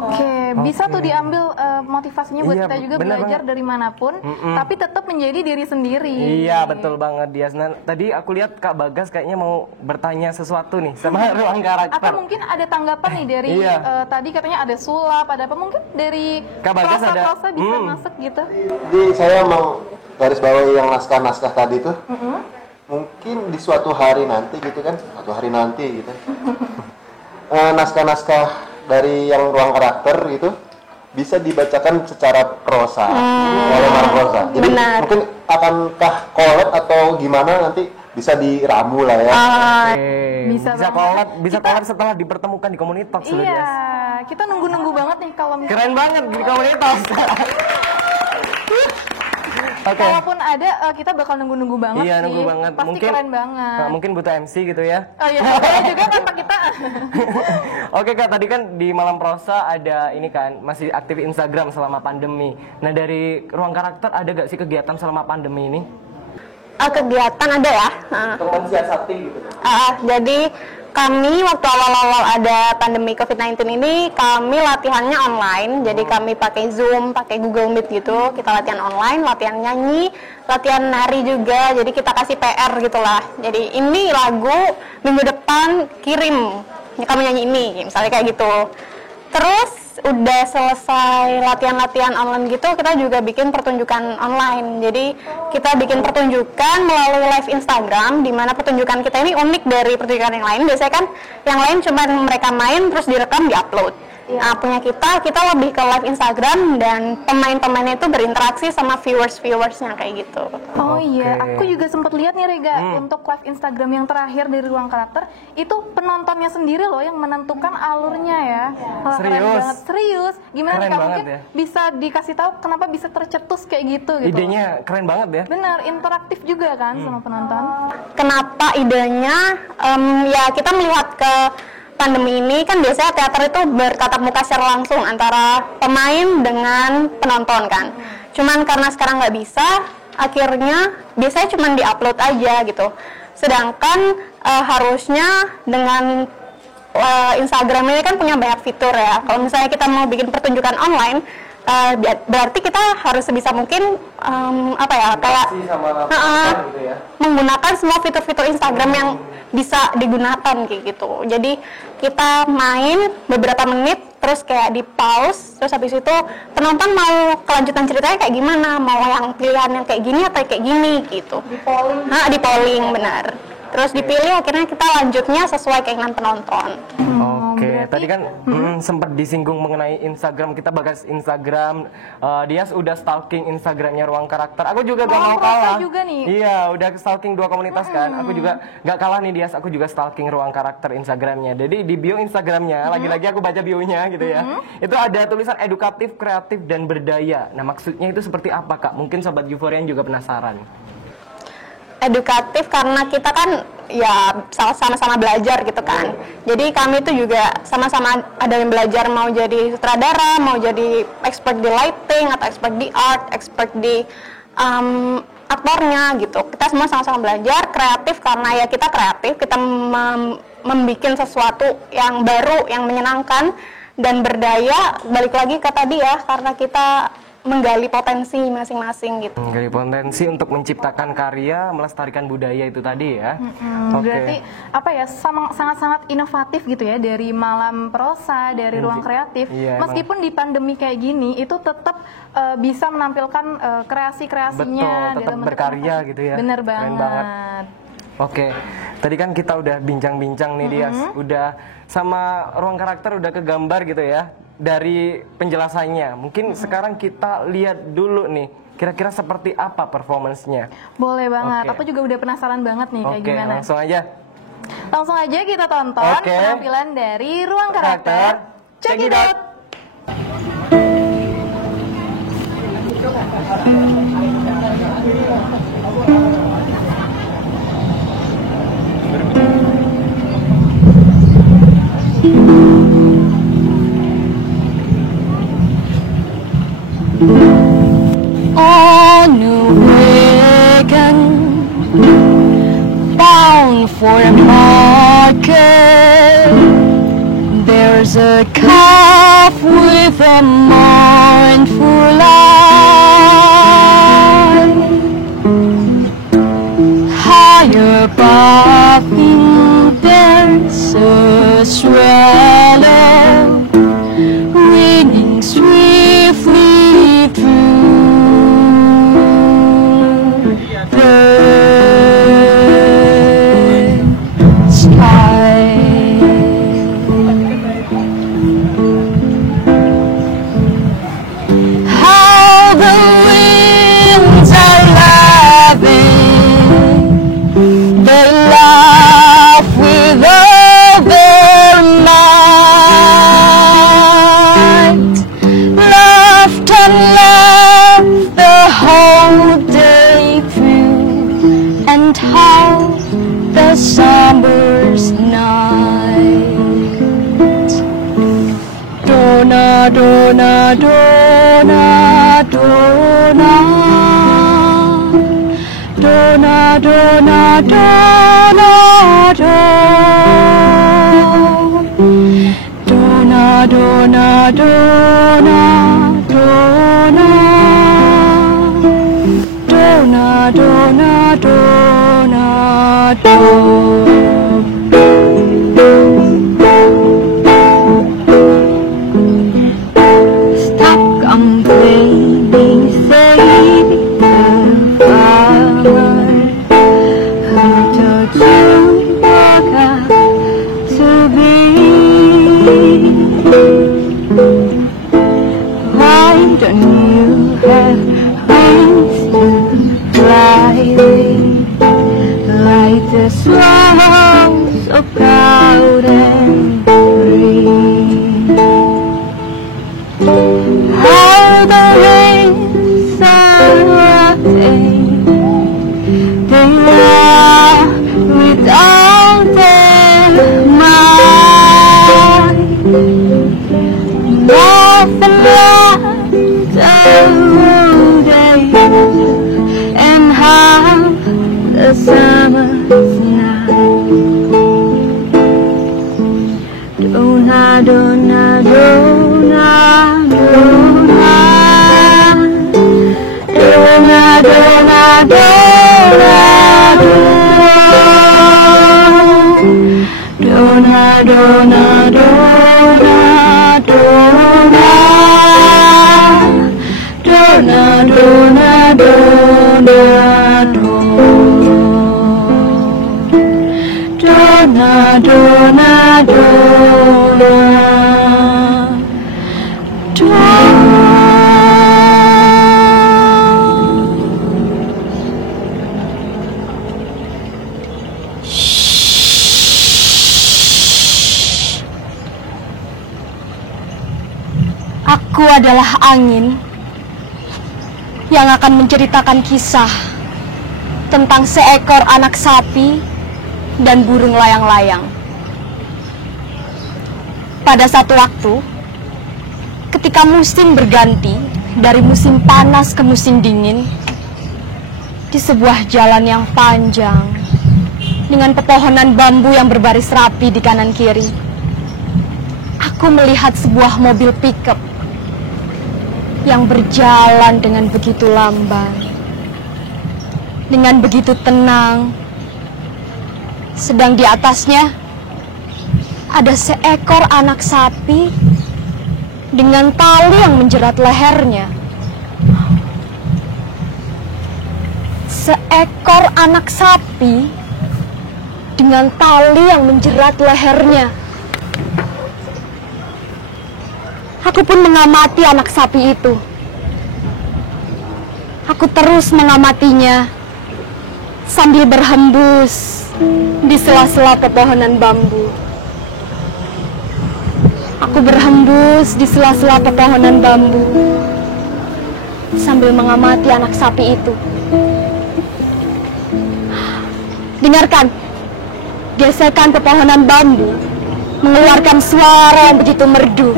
Oke, bisa tuh diambil motivasinya buat Iya, kita juga bener belajar banget. dari manapun, tapi tetap menjadi diri sendiri. Iya, betul banget Dias. Nah, tadi aku lihat Kak Bagas kayaknya mau bertanya sesuatu nih sama Ruang Karakter. Atau mungkin ada tanggapan nih dari Iya. tadi katanya ada sulap, ada apa mungkin dari Kak Bagas ada. prosa bisa masuk gitu. Jadi saya mau garis bawahi yang naskah-naskah tadi tuh. Mungkin di suatu hari nanti gitu kan, suatu hari nanti gitu. Naskah-naskah dari yang Ruang Karakter gitu bisa dibacakan secara prosa, oleh para prosa. Jadi Benar. mungkin akankah collab atau gimana nanti bisa diramu lah ya. Oke, Bisa banget. collab, bisa Kita- collab setelah dipertemukan di komunitas loh, Iya, Dias. kita nunggu-nunggu banget nih kalau misalnya Keren banget di komunitas. Oke. kalaupun ada kita bakal nunggu-nunggu banget Iya, sih. nunggu banget. Pasti Mungkin keren banget. Nah, mungkin butuh MC gitu ya. Oh iya, boleh juga kan Pak kita. Oke Kak, tadi kan di Malam Prosa ada ini kan, masih aktif Instagram selama pandemi. Nah, dari Ruang Karakter ada gak sih kegiatan selama pandemi ini? Kegiatan ada ya. Untuk mensiasati gitu. Jadi kami waktu awal-awal ada pandemi COVID-19 ini kami latihannya online. Jadi kami pakai Zoom, pakai Google Meet gitu. Kita latihan online, latihan nyanyi, latihan nari juga. Jadi kita kasih PR gitulah. Jadi ini lagu minggu depan kirim, kamu nyanyi ini, misalnya kayak gitu. Terus udah selesai latihan-latihan online gitu, kita juga bikin pertunjukan online. Jadi kita bikin pertunjukan melalui live Instagram, di mana pertunjukan kita ini unik dari pertunjukan yang lain. Biasanya kan yang lain cuma mereka main terus direkam, diupload. Nah, punya kita lebih ke live Instagram dan pemain-pemainnya itu berinteraksi sama viewers-viewersnya kayak gitu. Oh iya, Oke. aku juga sempat lihat nih Rega untuk live Instagram yang terakhir dari Ruang Karakter itu penontonnya sendiri loh yang menentukan alurnya ya. Wah, keren Serius? banget, serius. Gimana Keren nih Kak? banget Mungkin ya. bisa dikasih tahu kenapa bisa tercetus kayak gitu gitu. Idenya keren banget ya. Benar, interaktif juga kan sama penonton. Kenapa idenya? Ya kita melihat ke pandemi ini kan biasanya teater itu bertatap muka secara langsung antara pemain dengan penonton kan. Cuman karena sekarang nggak bisa, akhirnya biasanya cuman diupload aja gitu. Sedangkan harusnya dengan Instagram ini kan punya banyak fitur ya. Kalau misalnya kita mau bikin pertunjukan online, berarti kita harus sebisa mungkin kayak Sama gitu ya. menggunakan semua fitur-fitur Instagram yang bisa digunakan kayak gitu. Jadi kita main beberapa menit terus kayak di pause, terus habis itu penonton mau kelanjutan ceritanya kayak gimana, mau yang pilihan yang kayak gini atau kayak gini gitu. Di polling. Di polling benar. terus dipilih akhirnya kita lanjutnya sesuai keinginan penonton. Oke, tadi kan sempat disinggung mengenai Instagram, kita bahas Instagram. Dia udah stalking Instagramnya Ruang Karakter. Aku juga gak mau kalah. Juga nih. Iya, udah stalking dua komunitas kan. Aku juga gak kalah nih Dias. Aku juga stalking Ruang Karakter Instagramnya. Jadi di bio Instagramnya, lagi-lagi aku baca bionya gitu ya. Itu ada tulisan edukatif, kreatif, dan berdaya. Nah maksudnya itu seperti apa Kak? Mungkin Sobat Euforian juga penasaran. Edukatif karena kita kan ya sama-sama belajar gitu kan. Jadi kami itu juga sama-sama ada yang belajar mau jadi sutradara, mau jadi expert di lighting atau expert di art, expert di aktornya gitu. Kita semua sama-sama belajar. Kreatif karena ya kita kreatif, kita membuat sesuatu yang baru, yang menyenangkan. Dan berdaya, balik lagi ke tadi ya, karena kita menggali potensi masing-masing gitu. Menggali potensi untuk menciptakan karya, melestarikan budaya itu tadi ya. Berarti apa ya, sangat-sangat inovatif gitu ya dari Malam Prosa, dari Ruang Kreatif. Iya, meskipun di pandemi kayak gini, itu tetap bisa menampilkan kreasi-kreasinya. Betul, tetap berkarya gitu ya. Bener Keren banget. Oke, tadi kan kita udah bincang-bincang nih Dias, udah sama Ruang Karakter udah kegambar gitu ya dari penjelasannya. Mungkin sekarang kita lihat dulu nih, kira-kira seperti apa performance-nya. Boleh banget, Oke. aku juga udah penasaran banget nih kayak Oke, gimana. langsung aja. Kita tonton Oke. penampilan dari Ruang Karakter. Check it out! On a wagon bound for a market, there's a calf with a mournful eye. High above him there's a swallow winging swiftly through the sky. How the winds are laughing, they laugh with all their might. Laughed and laughed the whole day through, and how the summer's night. Dona, dona, dona, dona, dona, dona, dona, dona, dona, dona, dona, dona, dona, dona, Stop complaining, say the farmer who told you what to be. Why don't you have wings to fly like the swallows so proud and free? How the winds are laughing, they laugh with all their might. Laugh and laugh the whole day, and have the summer's night. Dona, dona, dona, dona, dona, dona, dona, dona, dona, dona, dona, dona, dona, dona, Aku adalah angin yang akan menceritakan kisah tentang seekor anak sapi dan burung layang-layang. Pada satu waktu, ketika musim berganti dari musim panas ke musim dingin, di sebuah jalan yang panjang dengan pepohonan bambu yang berbaris rapi di kanan kiri, aku melihat sebuah mobil pickup yang berjalan dengan begitu lamban, dengan begitu tenang. Sedang di atasnya ada seekor anak sapi dengan tali yang menjerat lehernya. Seekor anak sapi dengan tali yang menjerat lehernya. Aku pun mengamati anak sapi itu. Aku terus mengamatinya sambil berhembus di sela-sela pepohonan bambu. Aku berhembus di sela-sela pepohonan bambu sambil mengamati anak sapi itu. Dengarkan, gesekan pepohonan bambu mengeluarkan suara yang begitu merdu.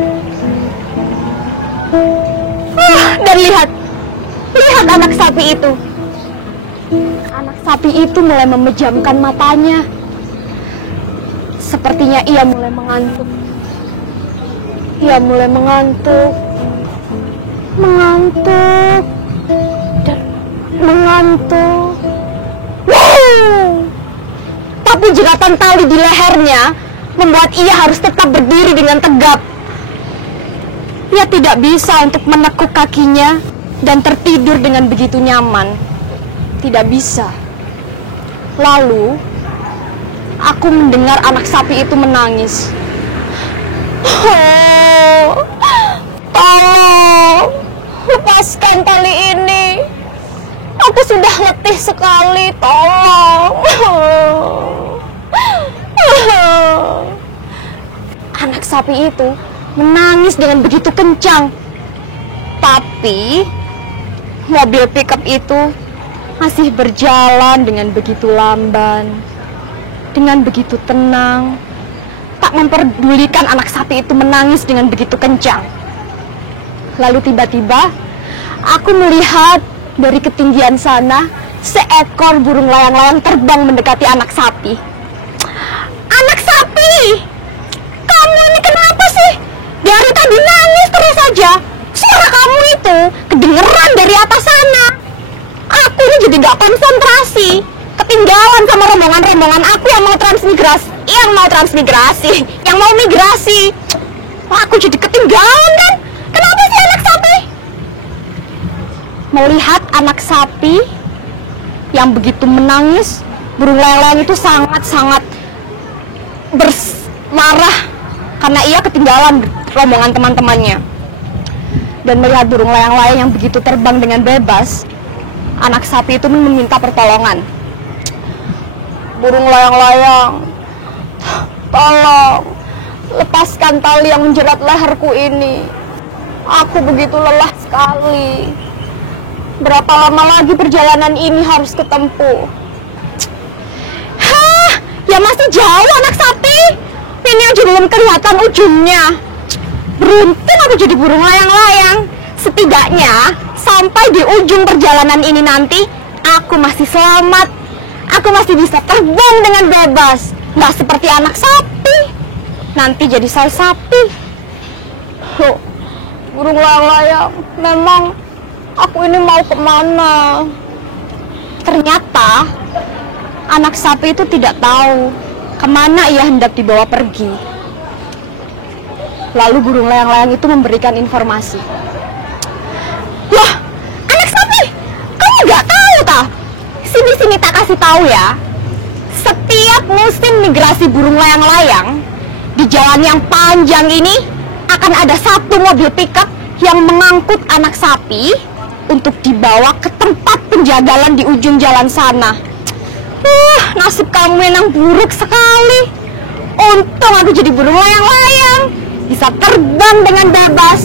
Dan lihat anak sapi itu. Anak sapi itu mulai memejamkan matanya. Sepertinya ia mulai mengantuk. Ia mulai mengantuk dan mengantuk. Tapi jeratan tali di lehernya membuat ia harus tetap berdiri dengan tegap. Ia tidak bisa untuk menekuk kakinya dan tertidur dengan begitu nyaman. Tidak bisa. Lalu, aku mendengar anak sapi itu menangis. Tolong, lepaskan tali ini. Aku sudah letih sekali, tolong. Anak sapi itu menangis dengan begitu kencang. Tapi mobil pickup itu masih berjalan dengan begitu lamban, dengan begitu tenang, tak memperdulikan anak sapi itu menangis dengan begitu kencang. Lalu tiba-tiba aku melihat dari ketinggian sana seekor burung layang-layang terbang mendekati anak sapi. Anak sapi, kamu ini kenapa sih? Dari tadi nangis terus saja. Suara kamu itu kedengeran dari atas sana. Aku ini jadi gak konsentrasi. Ketinggalan sama rombongan-rombongan aku yang mau transmigrasi. Yang mau migrasi. Aku jadi ketinggalan kan? Kenapa sih anak sapi? Melihat anak sapi yang begitu menangis, burung layang-layang itu sangat-sangat bermarah karena ia ketinggalan rombongan teman-temannya. Dan melihat burung layang-layang yang begitu terbang dengan bebas, anak sapi itu meminta pertolongan. Burung layang-layang, tolong lepaskan tali yang menjerat leherku ini. Aku begitu lelah sekali. Berapa lama lagi perjalanan ini harus ketempuh? Hah, ya masih jauh anak sapi. Ini aja belum kelihatan ujungnya. Beruntung aku jadi burung layang-layang. Setidaknya sampai di ujung perjalanan ini nanti aku masih selamat. Aku masih bisa terbang dengan bebas. Nggak seperti anak sapi. Nanti jadi saya sapi. Loh, burung layang-layang, memang aku ini mau kemana? Ternyata anak sapi itu tidak tahu kemana ia hendak dibawa pergi. Lalu burung layang-layang itu memberikan informasi. Wah, anak sapi, kamu nggak tahu tah? Sini tak kasih tahu ya. Setiap musim migrasi burung layang-layang, di jalan yang panjang ini akan ada satu mobil pickup yang mengangkut anak sapi untuk dibawa ke tempat penjagalan di ujung jalan sana. Nasib kamu memang buruk sekali. Untung aku jadi burung layang-layang, bisa terbang dengan bebas.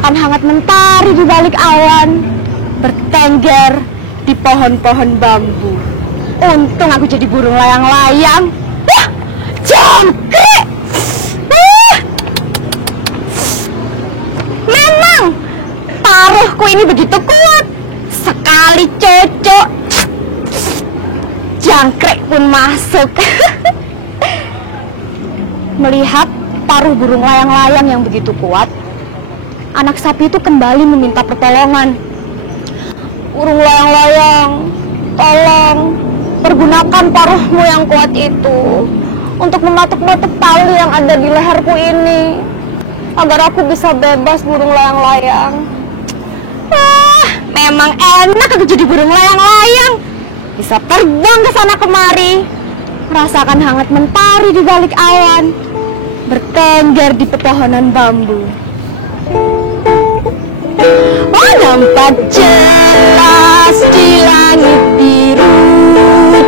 Rasakan hangat mentari di balik awan, bertengger di pohon-pohon bambu. Untung aku jadi burung layang-layang. Wah, jangkrik! Memang taruhku ini begitu kuat. Sekali cocok, jangkrik pun masuk. Melihat paruh burung layang-layang yang begitu kuat, anak sapi itu kembali meminta pertolongan. Burung layang-layang, tolong pergunakan paruhmu yang kuat itu untuk mematuk-matuk tali yang ada di leherku ini, agar aku bisa bebas burung layang-layang. Wah, memang enak aku jadi burung layang-layang. Bisa terbang ke sana kemari, merasakan hangat mentari di balik awan, bertengger di pepohonan bambu. Oh, nampak jelas di langit biru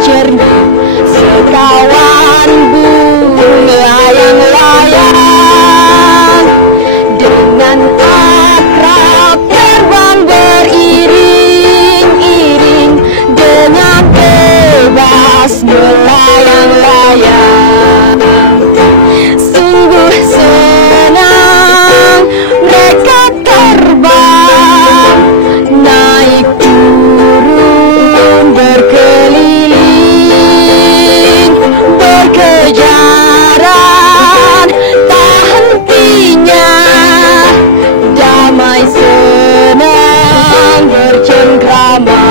jernih sekawan burung layang-layang dengan akrab terbang beriring-iring dengan bebas melayang-layang. Sungguh senang mereka terbang, naik turun berkeliling, berkejaran tak hentinya, damai senang bercengkrama.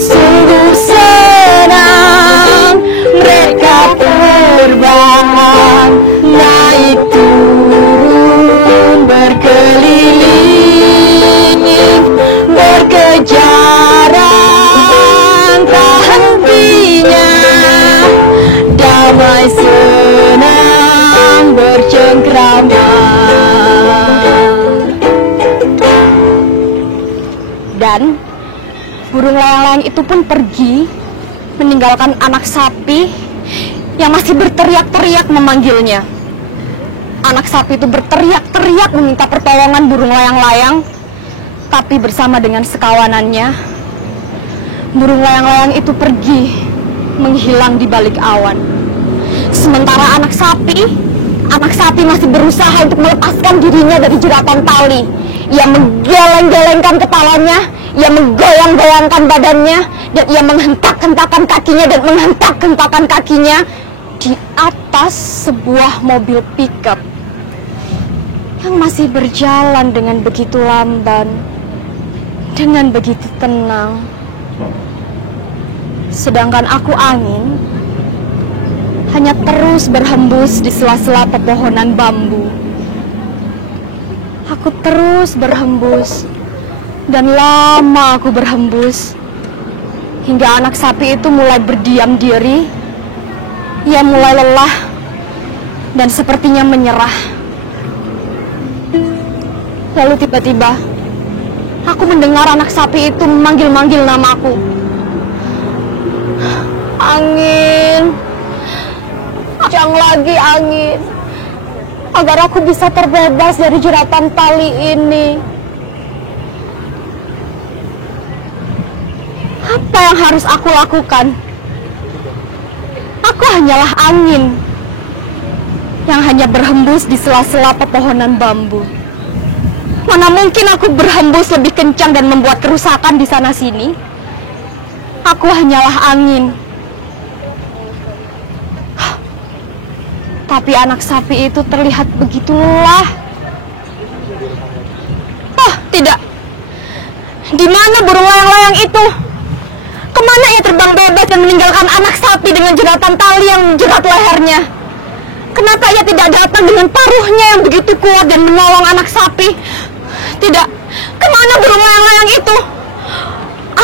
Sungguh senang mereka terbang, naik turun berkeliling, berkejaran tak hentinya, damai senang bercengkrama. Dan burung layang-layang itu pun pergi, meninggalkan anak sapi yang masih berteriak-teriak memanggilnya. Anak sapi itu berteriak-teriak meminta pertolongan burung layang-layang, tapi bersama dengan sekawanannya, burung layang-layang itu pergi, menghilang di balik awan. Sementara anak sapi masih berusaha untuk melepaskan dirinya dari jeratan tali. Ia menggeleng-gelengkan kepalanya, ia menggoyang-goyangkan badannya, dan ia menghentak-hentakan kakinya dan menghentak-hentakan kakinya di atas sebuah mobil pickup yang masih berjalan dengan begitu lamban, dengan begitu tenang. Sedangkan aku angin hanya terus berhembus di sela-sela pepohonan bambu. Aku terus berhembus, dan lama aku berhembus, hingga anak sapi itu mulai berdiam diri. Ia mulai lelah, dan sepertinya menyerah. Lalu tiba-tiba, aku mendengar anak sapi itu memanggil-manggil namaku. Angin, kencang lagi angin, agar aku bisa terbebas dari jeratan tali ini. Apa yang harus aku lakukan? Aku hanyalah angin yang hanya berhembus di sela-sela pepohonan bambu. Mana mungkin aku berhembus lebih kencang dan membuat kerusakan di sana-sini? Aku hanyalah angin. Tapi anak sapi itu terlihat begitu lelah. Oh, tidak. Di mana burung layang-layang itu? Kemana ia terbang bebas dan meninggalkan anak sapi dengan jeratan tali yang menjerat lehernya? Kenapa ia tidak datang dengan paruhnya yang begitu kuat dan menolong anak sapi? Tidak. Kemana burung layang-layang itu?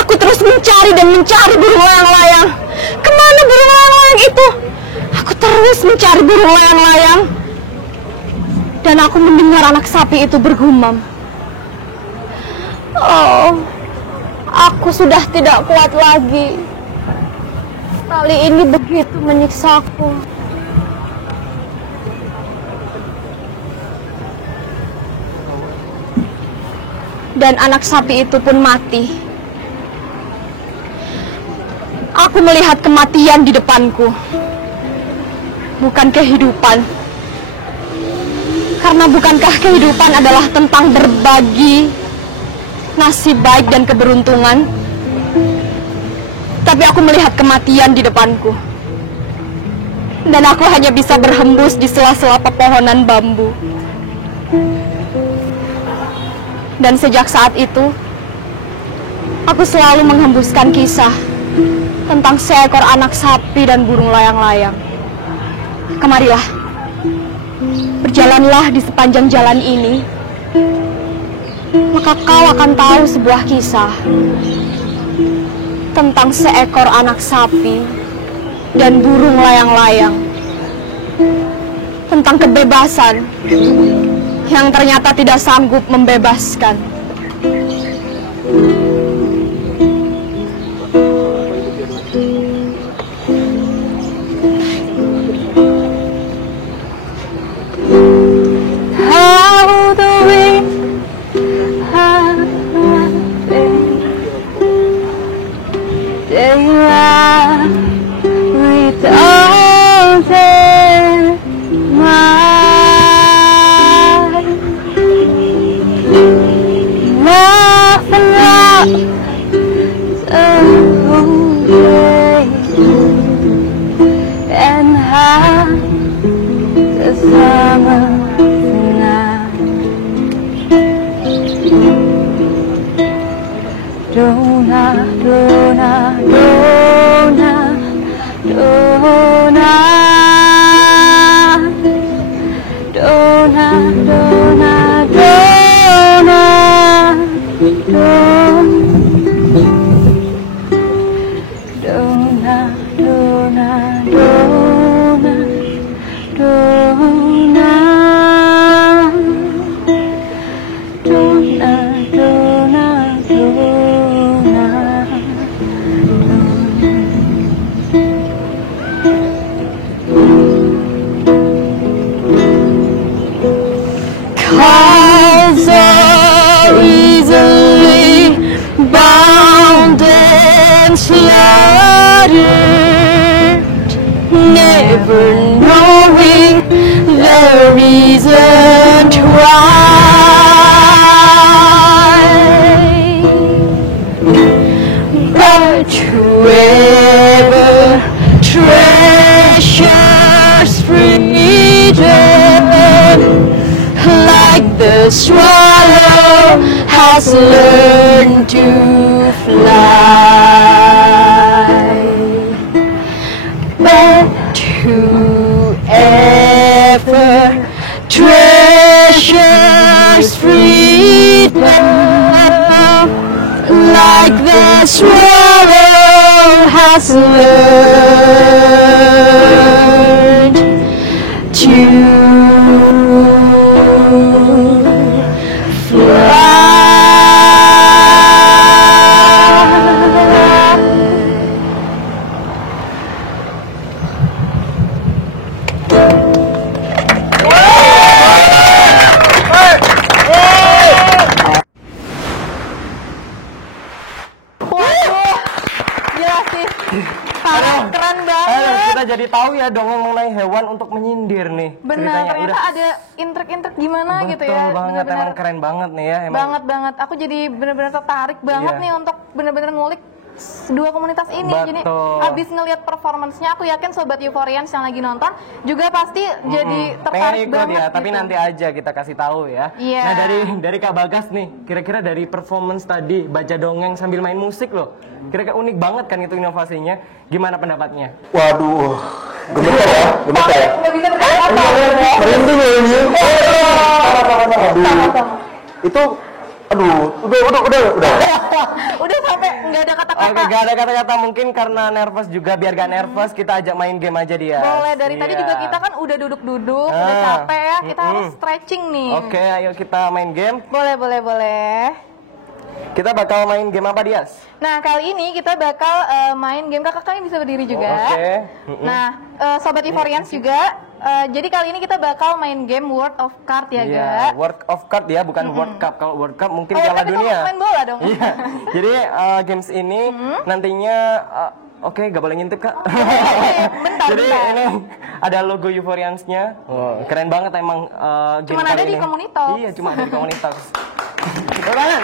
Aku terus mencari dan mencari burung layang-layang. Kemana burung layang-layang itu? Aku terus mencari burung layang-layang. Dan aku mendengar anak sapi itu bergumam. Oh, aku sudah tidak kuat lagi. Tali ini begitu menyiksaku. dan anak sapi itu pun mati. Aku melihat kematian di depanku, bukan kehidupan. Karena bukankah kehidupan adalah tentang berbagi nasib baik dan keberuntungan? Tapi aku melihat kematian di depanku, dan aku hanya bisa berhembus di sela-sela pepohonan bambu. Dan sejak saat itu, aku selalu menghembuskan kisah tentang seekor anak sapi dan burung layang-layang. Kemarilah, berjalanlah di sepanjang jalan ini, maka kau akan tahu sebuah kisah tentang seekor anak sapi dan burung layang-layang, tentang kebebasan yang ternyata tidak sanggup membebaskan. How the wind has they laugh without their mind. Laugh and laugh someday and have the summer night. Dona, dona, dona, dona, dona, dona, dona, dona, dona, dona, dona, dona, dona, dona. Cause are easily bound and slaughtered, never knowing the reason why. But whoever treasures freedom, like the swallow has learned to fly. But whoever treasures freedom, like the swallow has learned to Gila sih. Parah, keren banget. Kita jadi tahu ya dongeng mengenai hewan untuk menyindir nih. Benar, ceritanya. ternyata ada intrik-intrik gimana gitu ya. Betul banget, Benar-benar emang keren banget nih ya. Emang. banget. Aku jadi benar-benar tertarik banget Iya. nih untuk benar-benar ngulik dua komunitas ini. Jadi Betul. abis ngelihat performance-nya, aku yakin sobat Euphorians yang lagi nonton juga pasti jadi Pengen tertarik ikut banget. ya, tapi gitu. nanti aja kita kasih tahu ya. Iya. Nah dari Kak Bagas nih, kira-kira dari performance tadi baca dongeng sambil main musik loh, kira-kira unik banget kan itu inovasinya. Gimana pendapatnya? Waduh, gemeter ya, gemeter ya. Nggak bisa berkata-kata. Merinding ya ini. Aduh, itu, aduh, udah. Udah sampai nggak ada kata-kata. Oke, gak ada kata-kata, mungkin karena nervous juga, biar gak nervous kita ajak main game aja dia. Boleh, dari tadi Iya. juga kita kan udah duduk-duduk, udah Ah. capek ya, kita harus stretching nih. Oke, ayo kita main game. Boleh. Kita bakal main game apa, Dias? Nah, kali ini kita bakal main game kakak-kakaknya bisa berdiri juga. Oke. Nah, Sobat Euphorians juga Jadi kali ini kita bakal main game World of Card ya, Iya, Ga? World of Cup ya, bukan World Cup. Kalau World Cup mungkin Oh, Piala tapi Dunia. kamu main bola dong. Iya. Jadi games ini nantinya oke, gak boleh ngintip, Kak. Bentar, Jadi bentar. ini ada logo Euphorians-nya. Oh, keren banget emang game Cuman kali ada di ini. Komunitas. Iya, cuma ada di Komunitas. Keren.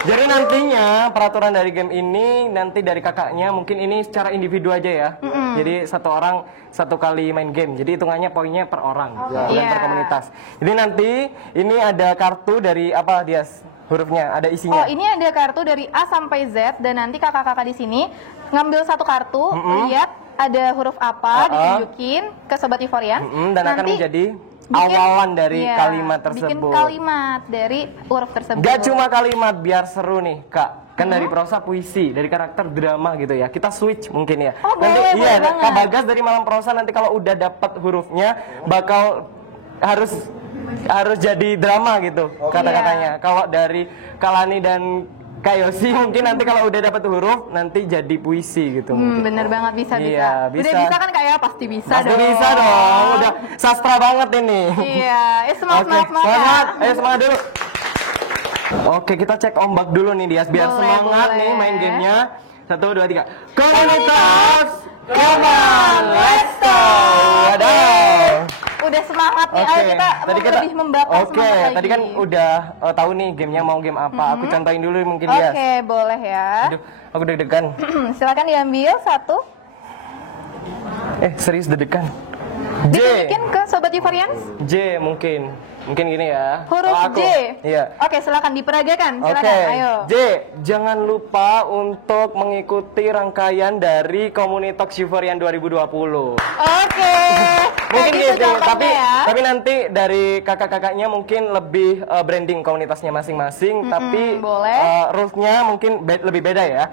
Jadi nantinya peraturan dari game ini nanti dari kakaknya mungkin ini secara individu aja ya. Jadi satu orang satu kali main game. Jadi hitungannya poinnya per orang, bukan Iya. per komunitas. Jadi nanti ini ada kartu dari apa Dias? Hurufnya ada Oh, isinya. ini ada kartu dari A sampai Z dan nanti kakak-kakak di sini ngambil satu kartu, lihat ada huruf apa, ditunjukin ke Sobat Euphorians. Dan akan nanti menjadi bikin- awalan dari iya, kalimat Bikin tersebut. kalimat dari huruf tersebut. Gak cuma kalimat, biar seru nih Kak. Kan dari prosa puisi, dari karakter drama gitu ya. Kita switch mungkin ya. Oh, nanti boleh, iya, boleh Kak banget. Bagas dari malam prosa nanti kalau udah dapat hurufnya bakal harus jadi drama gitu kata-katanya. Kalau dari Kalani dan Kak Yosi mungkin nanti kalau udah dapat huruf nanti jadi puisi gitu. mungkin. Bener banget, bisa. Iya, Udah bisa. bisa kan Kak ya? Pasti bisa Pasti dong. bisa dong. Udah sastra banget ini. Iya, semangat, Oke, semangat, semangat. Kak. Ayo semangat dulu. Oke, kita cek ombak dulu nih Dias biar Boleh, semangat boleh. nih main gamenya. 1, 2, 3. Komunitas, come on, let's go. Waduh. Udah semangat nih, ayo kita, lebih membakar Oke, semangat lagi. tadi kan udah tahu nih gamenya mau game apa. Aku contohin dulu mungkin Dias. Oke, boleh ya. Aduh, aku deg-degan. Silakan diambil satu. Serius deg-degan. J. Ditunjukin ke Sobat Euphorians. J mungkin gini ya. Huruf Kalau aku, J. Iya. Oke, silakan diperagakan. Oke, Silakan, ayo. J, jangan lupa untuk mengikuti rangkaian dari Komunitas Euphorian 2020. Oke. Mungkin Kayak gitu, contohnya ya. tapi nanti dari kakak-kakaknya mungkin lebih branding komunitasnya masing-masing, tapi boleh. rules-nya mungkin lebih beda ya.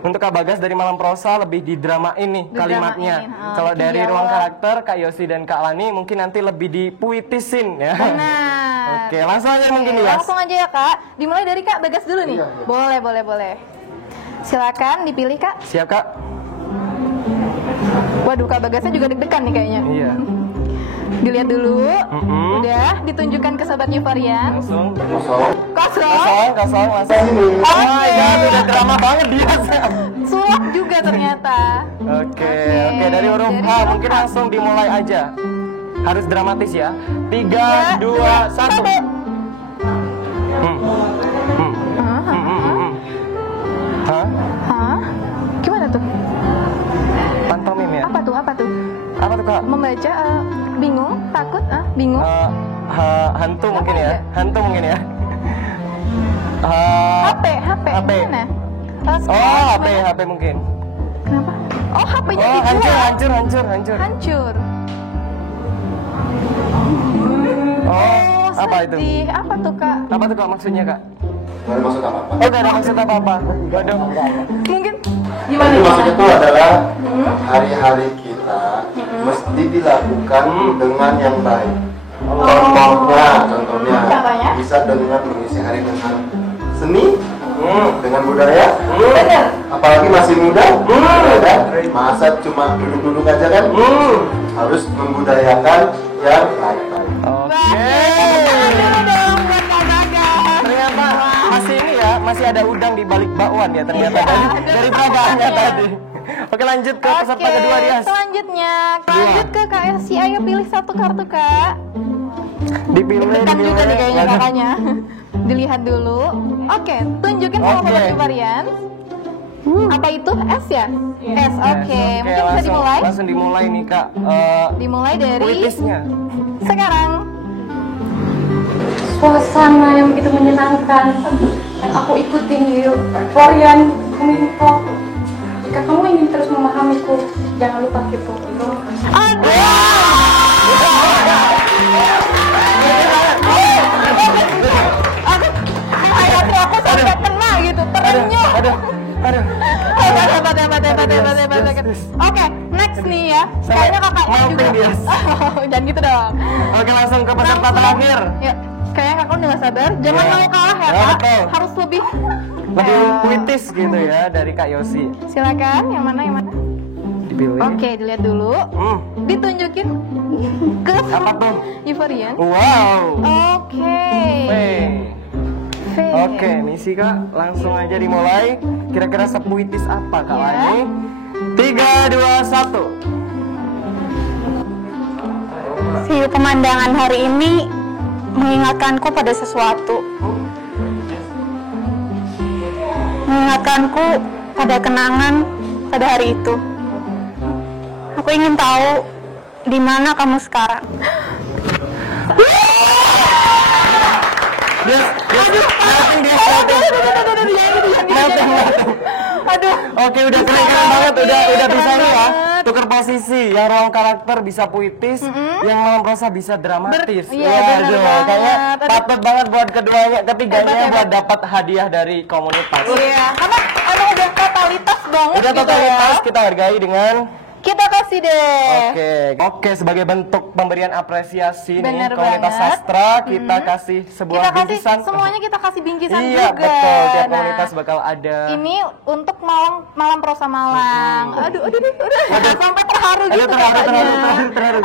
Untuk Kak Bagas dari Malam Prosa lebih didramain nih kalimatnya. Kalau bikin dari dialog. ruang karakter Kak Yosi dan Kak Lani mungkin nanti lebih dipuitisin ya. Nah. Oke, langsung aja mungkin ya. Langsung aja ya Kak. Dimulai dari Kak Bagas dulu nih. Boleh. Silakan dipilih Kak. Siap Kak? Waduh, Kak Bagasnya juga deg-degan nih kayaknya. Iya. Dilihat dulu. Udah ditunjukkan ke Sobat Euphorians. Langsung. Kosong. Kosong, langsung. Oh my god, udah drama banget dia. Sulap juga ternyata. Oke, dari huruf H mungkin langsung dimulai aja. Harus dramatis ya. 3, 2, 1. Hah? Gimana tuh? Pantomim ya? Apa tuh? Apa tuh Kak? Membaca bingung, takut, bingung. Hantu mungkin ya? Hantu mungkin ya? HP. Gimana? Oh, HP mungkin. Kenapa? Oh, HP-nya Oh, dijual. hancur. Oh, Oh, apa itu? sedih. Apa tuh Kak? Apa tuh Kak maksudnya Kak? Nggak ada maksud apa-apa. Oh, gak ada maksud apa-apa. Waduh. Mungkin Jadi maksudnya itu adalah hari-hari kita mesti dilakukan dengan yang baik. Contohnya bisa dengan mengisi hari dengan seni, dengan budaya. Apalagi masih muda, masa cuma duduk-duduk aja kan? Harus membudayakan yang baik-baik. Oke. Ternyata masih ini ya, masih ada udang di balik bakwan ya ternyata dari peragaannya tadi. Oke, lanjut ke peserta kedua Dias. Selanjutnya, lanjut ke Kak Elsie. Ayo pilih satu kartu Kak. Dipilih juga nih kayaknya kakaknya. Dilihat dulu. Oke, tunjukin sama Sobat Euphorians. Apa itu? S ya? S, oke. Mungkin bisa dimulai? Langsung dimulai nih Kak. Dimulai dari Puitisnya. sekarang. Suasana yang begitu menyenangkan yang aku ikutin di Euphorian Komunitas. Jika kamu ingin terus memahamiku, jangan lupa kepo. Aku sampai kena gitu, terenyuh. Hebat. Oke, next nih ya. Kayaknya kakaknya juga. Jangan gitu dong. Oke, langsung ke peserta terakhir. Yuk, kayaknya kakak udah gak sabar. Jangan mau kalah ya Ya, Kak. betul. Harus lebih. Lebih puitis gitu ya dari Kak Yosi. Silakan, yang mana? dipilih. Oke, dilihat dulu. Ditunjukin ke Apa tuh? Euphorian. Wow. Oke. V. Oke, misi Kak, langsung aja dimulai. Kira-kira sepuitis apa Kak Lani? 3, 2, 1. View pemandangan hari ini mengingatkanku pada sesuatu. Mengingatkanku pada kenangan pada hari itu. Aku ingin tahu di mana kamu sekarang. Aduh. Oke, udah keren banget, udah bisa nih ya. Tukar posisi, yang ruang karakter bisa puitis, yang malam prosa bisa dramatis. Iya, bener banget. Kayaknya patut banget buat ketiganya buat dapat hadiah dari komunitas. Iya, karena emang udah totalitas banget Udah gitu totalitas, ya. kita hargai dengan Kita kasih deh. Oke, sebagai bentuk pemberian apresiasi Bener nih komunitas banget. sastra, kita kasih sebuah Kita kasih bingkisan. semuanya, kita kasih bingkisan Iya, juga. betul. Tiap Nah, komunitas bakal ada. ini untuk malam prosa Malang. Aduh, udah sampai terharu gitu Terharu.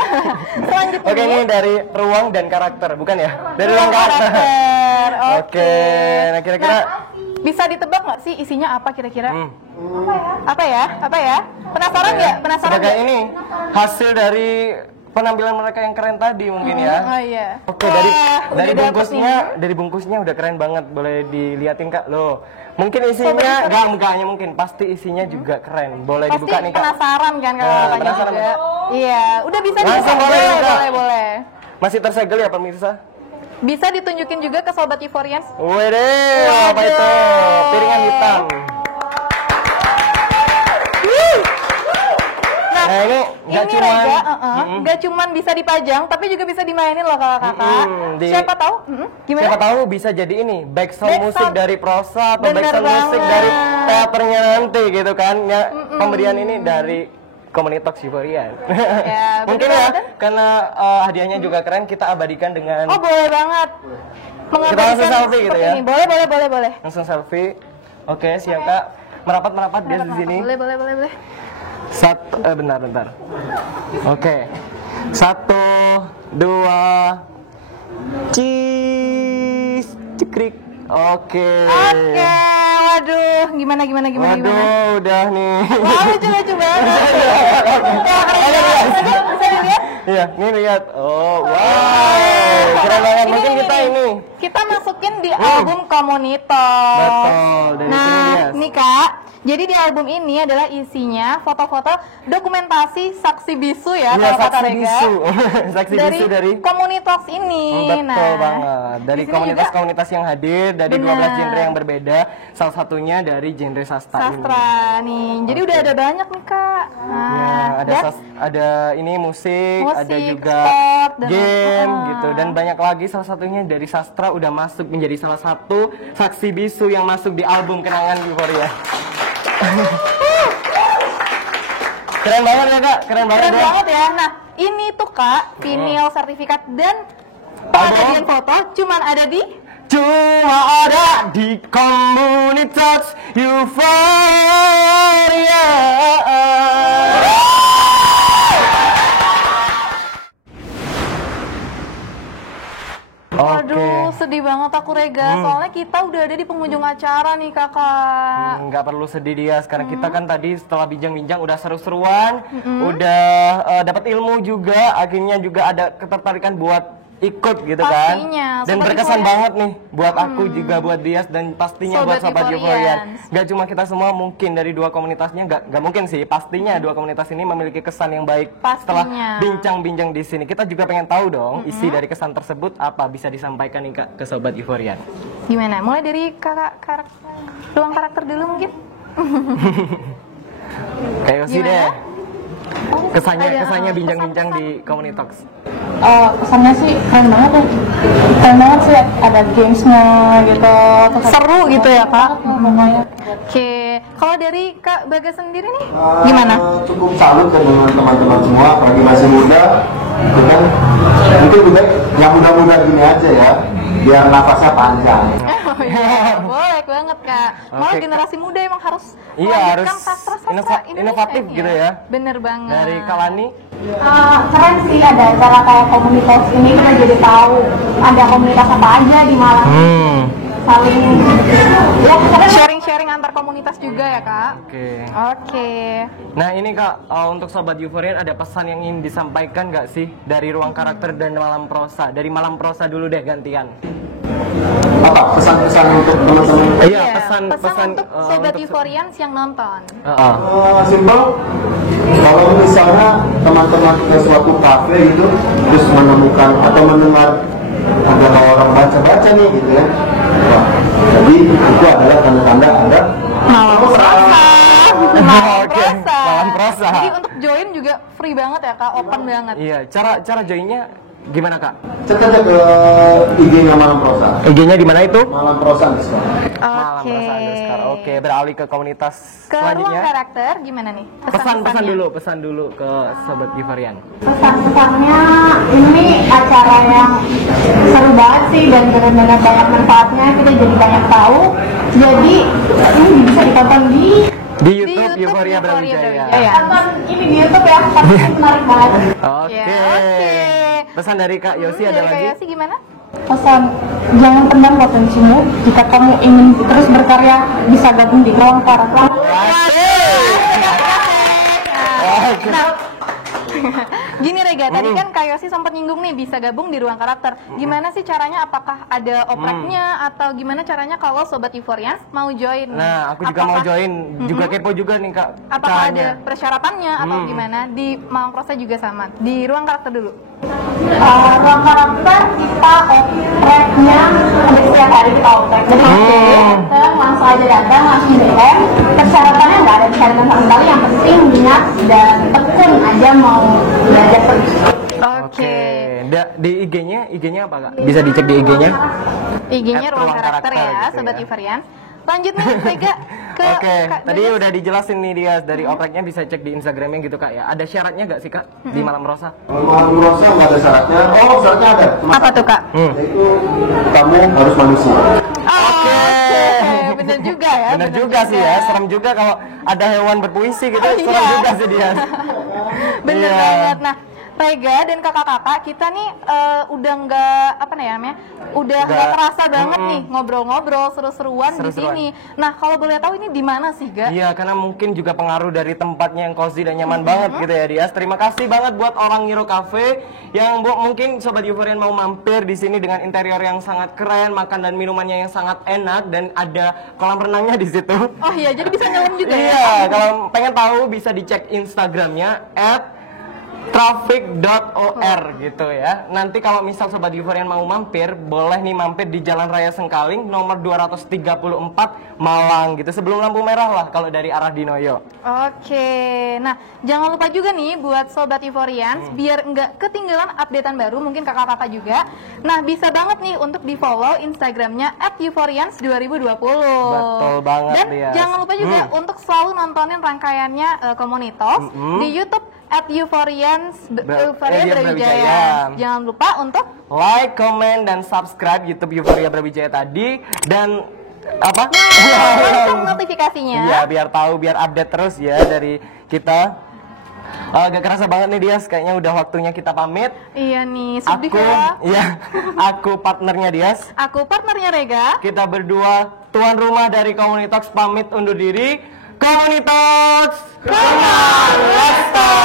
Selanjutnya. Oke, ini dari ruang dan karakter, bukan ya? Dari ruang karakter. Oke, nah kira-kira bisa ditebak nggak sih isinya apa kira-kira? Apa ya? Penasaran nggak? sebagai ini hasil dari penampilan mereka yang keren tadi mungkin ya. Oh iya. Oke, dari bungkusnya udah keren banget. Boleh diliatin Kak. Loh, mungkin isinya enggaknya mungkin pasti isinya juga keren. Boleh Pasti dibuka nih Kak. penasaran kan kalau tanya penasaran. juga. Iya, udah bisa Langsung dibuka. boleh. Masih tersegel ya pemirsa? Bisa ditunjukin juga ke sobat Euphorians. Wede, apa itu? Piringan hitam. Nah, ini nggak cuman bisa dipajang, tapi juga bisa dimainin loh kakak-kakak. Siapa tahu? Gimana? Siapa tahu bisa jadi ini backsound musik dari prosa atau Bener backsound musik banget. dari teaternya nanti gitu kan. Ya, pemberian ini dari komunitas Euphorian. Ya, Mungkin ya, karena hadiahnya juga keren, kita abadikan dengan Oh, boleh banget. kita langsung selfie gitu ya. Ini. Boleh. Langsung selfie. Oke, siap Kak. Merapat dia di sini. Boleh. Bentar. Oke. 1, 2, cheese, cekrik. Oke. Waduh, gimana? Waduh, udah nih. Wah, lucu banget. Bisa dilihat? Iya, nih lihat. Oh, wow. Keren banget. Mungkin kita ini. Kita masukin di album komunitas. Betul, dari sini dia. Nih Kak, jadi di album ini adalah isinya foto-foto dokumentasi saksi bisu ya, Iya, kalau kata saksi Rega. bisu. Saksi bisu dari komunitas ini. Betul banget. Dari di sini komunitas-komunitas yang hadir dari 12 genre yang berbeda, salah satunya dari genre sastra nih. Jadi udah ada banyak nih Kak. Ya, ada ini musik, ada juga sport, dan game gitu, dan banyak lagi. Salah satunya dari sastra udah masuk menjadi salah satu saksi bisu yang masuk di album Kenangan Euphoria. Keren banget ya Kak, keren banget ya. Nah, ini tuh Kak, vinyl sertifikat dan pengabdian foto cuman ada di komunitas Euphoria. Waduh, sedih banget aku Rega. Soalnya kita udah ada di penghujung acara nih kakak. Nggak perlu sedih dia. Sekarang kita kan tadi setelah bincang-bincang udah seru-seruan, udah dapat ilmu juga. Akhirnya juga ada ketertarikan buat ikut gitu Pastinya, kan. Dan berkesan banget nih buat aku juga, buat Dias, dan pastinya buat Sobat Euphorian. Gak cuma kita semua, mungkin dari dua komunitasnya, gak mungkin sih. Pastinya dua komunitas ini memiliki kesan yang baik. Setelah bincang-bincang di sini, kita juga pengen tahu dong isi dari kesan tersebut apa, bisa disampaikan nih Kak ke Sobat Euphorian. Gimana? Mulai dari kakak ruang karakter dulu mungkin. Kayak Yosi deh. Kesannya bincang-bincang di komunitas. Kesannya sih keren banget ya. Keren banget sih, ada gamesnya gitu. Seru gitu ya Kak. Pokoknya. Oke, kalau dari Kak Bagas sendiri nih gimana? Cukup salut dengan teman-teman semua, apalagi masih muda, kan? Mungkin juga yang muda-muda gini aja ya, biar nafasnya panjang. Oh iya, boleh banget Kak. Malah Oke, generasi muda emang harus Iya, harus melanjutkan sastra-sastra Indonesia inovatif ini gitu ya. Bener banget. Dari Kak Lani. Keren sih ada acara kayak komunitas ini, kita jadi tahu ada komunitas apa aja di Malang. Saling ya keren. Sharing-sharing antar komunitas juga ya Kak. Oke. Nah ini Kak, untuk Sobat Euforian ada pesan yang ingin disampaikan nggak sih dari Ruang Karakter dan Malam Prosa? Dari Malam Prosa dulu deh gantian. Apa pesan-pesan untuk teman-teman? Iya, pesan untuk Sobat Euforians yang nonton. Simpel. Kalau misalnya teman-teman ke suatu kafe gitu, terus menemukan atau mendengar ada orang baca-baca nih gitu ya. Nah, jadi itu adalah tanda-tanda Anda Malam Prosa. Malam Prosa. Jadi untuk join juga free banget ya Kak, open banget. Iya, cara joinnya gimana Kak? cek aja ke IG-nya Malam Prosa. IG-nya di mana itu? Malam Prosa Underscore. Malam Prosa Underscore. Oke, beralih ke komunitas Ke Ruang selanjutnya. Karakter gimana nih? Pesan dulu ke Sobat Euforian. Pesan-pesannya ini acara yang seru banget sih dan benar-benar banyak manfaatnya, kita jadi banyak tahu. Jadi ini bisa ditonton di YouTube Euphoria Brawijaya. Tonton ini di YouTube ya, pasti menarik banget. Oke. Pesan dari Kak Yosi ada lagi? Kak Yosi gimana? Pesan, jangan pendam potensimu. Jika kamu ingin terus berkarya, bisa gabung di Ruang Karakter. Nah, gini Rega, tadi kan Kak Yosi sempat nyinggung nih bisa gabung di Ruang Karakter. Gimana sih caranya? Apakah ada opreknya atau gimana caranya kalau Sobat Euforians mau join? Nah, aku juga mau join, juga kepo juga nih Kak. Apakah caranya. ada persyaratannya atau gimana? Di Malang Prosa juga sama. Di Ruang Karakter dulu. Ruang Karakter kita opreknya setiap hari kita oprek. Jadi kita langsung aja datang, langsung DM. Persyaratannya nggak ada persyaratan sama sekali. Yang penting minat dan tekun aja mau belajar terus. Oke. Di IG-nya apa Kak? Bisa dicek di IG-nya? IG-nya At Ruang Ruang Karakter ya, gitu Sobat ya. Euforians. Lanjut nih Rega ke Oke, Kak tadi Yosi. udah dijelasin nih dia dari opreknya bisa cek di Instagramnya gitu Kak ya. Ada syaratnya nggak sih Kak di Malam Rosa? Kalau Malam Prosa nggak ada syaratnya. Oh, syaratnya ada. Apa tuh Kak? Yaitu kamu harus manusia. Oke, bener juga ya. Bener juga sih ya, serem juga kalau ada hewan berpuisi gitu, serem juga sih dia. Bener Iya. banget. Nah, Rega dan kakak-kakak kita nih udah nggak apa namanya, udah nggak terasa banget nih ngobrol-ngobrol seru-seruan di sini. Nah, kalau boleh tahu ini di mana sih, Ga? Iya, karena mungkin juga pengaruh dari tempatnya yang cozy dan nyaman banget gitu ya, Dias. Terima kasih banget buat Orang Ngiro Cafe yang mungkin Sobat Euforian mau mampir di sini dengan interior yang sangat keren, makan dan minumannya yang sangat enak dan ada kolam renangnya di situ. Oh iya, jadi bisa nyelam juga ya? Iya, kalau pengen tahu bisa dicek Instagramnya @traffic.or gitu ya. Nanti kalau misal Sobat Euforian mau mampir, boleh nih mampir di Jalan Raya Sengkaling nomor 234 Malang gitu. Sebelum lampu merah lah kalau dari arah Dinoyo. Oke, nah jangan lupa juga nih buat Sobat Euforians biar nggak ketinggalan updatean baru, mungkin kakak-kakak juga. Nah bisa banget nih untuk di follow Instagramnya @euforians2020. Betul banget Dan Dias. jangan lupa juga untuk selalu nontonin rangkaiannya Komunitas di YouTube @euforians Euphoria Brawijaya. Jangan lupa untuk like, comment, dan subscribe YouTube Euphoria Brawijaya tadi dan apa? untuk notifikasinya. Iya, biar tahu, biar update terus ya dari kita. Gak kerasa banget nih Dias, kayaknya udah waktunya kita pamit. Iya nih, sedih ya. Iya, aku partnernya Dias. Aku partnernya Rega. Kita berdua tuan rumah dari Komunitas pamit undur diri. Komunitas, let's start.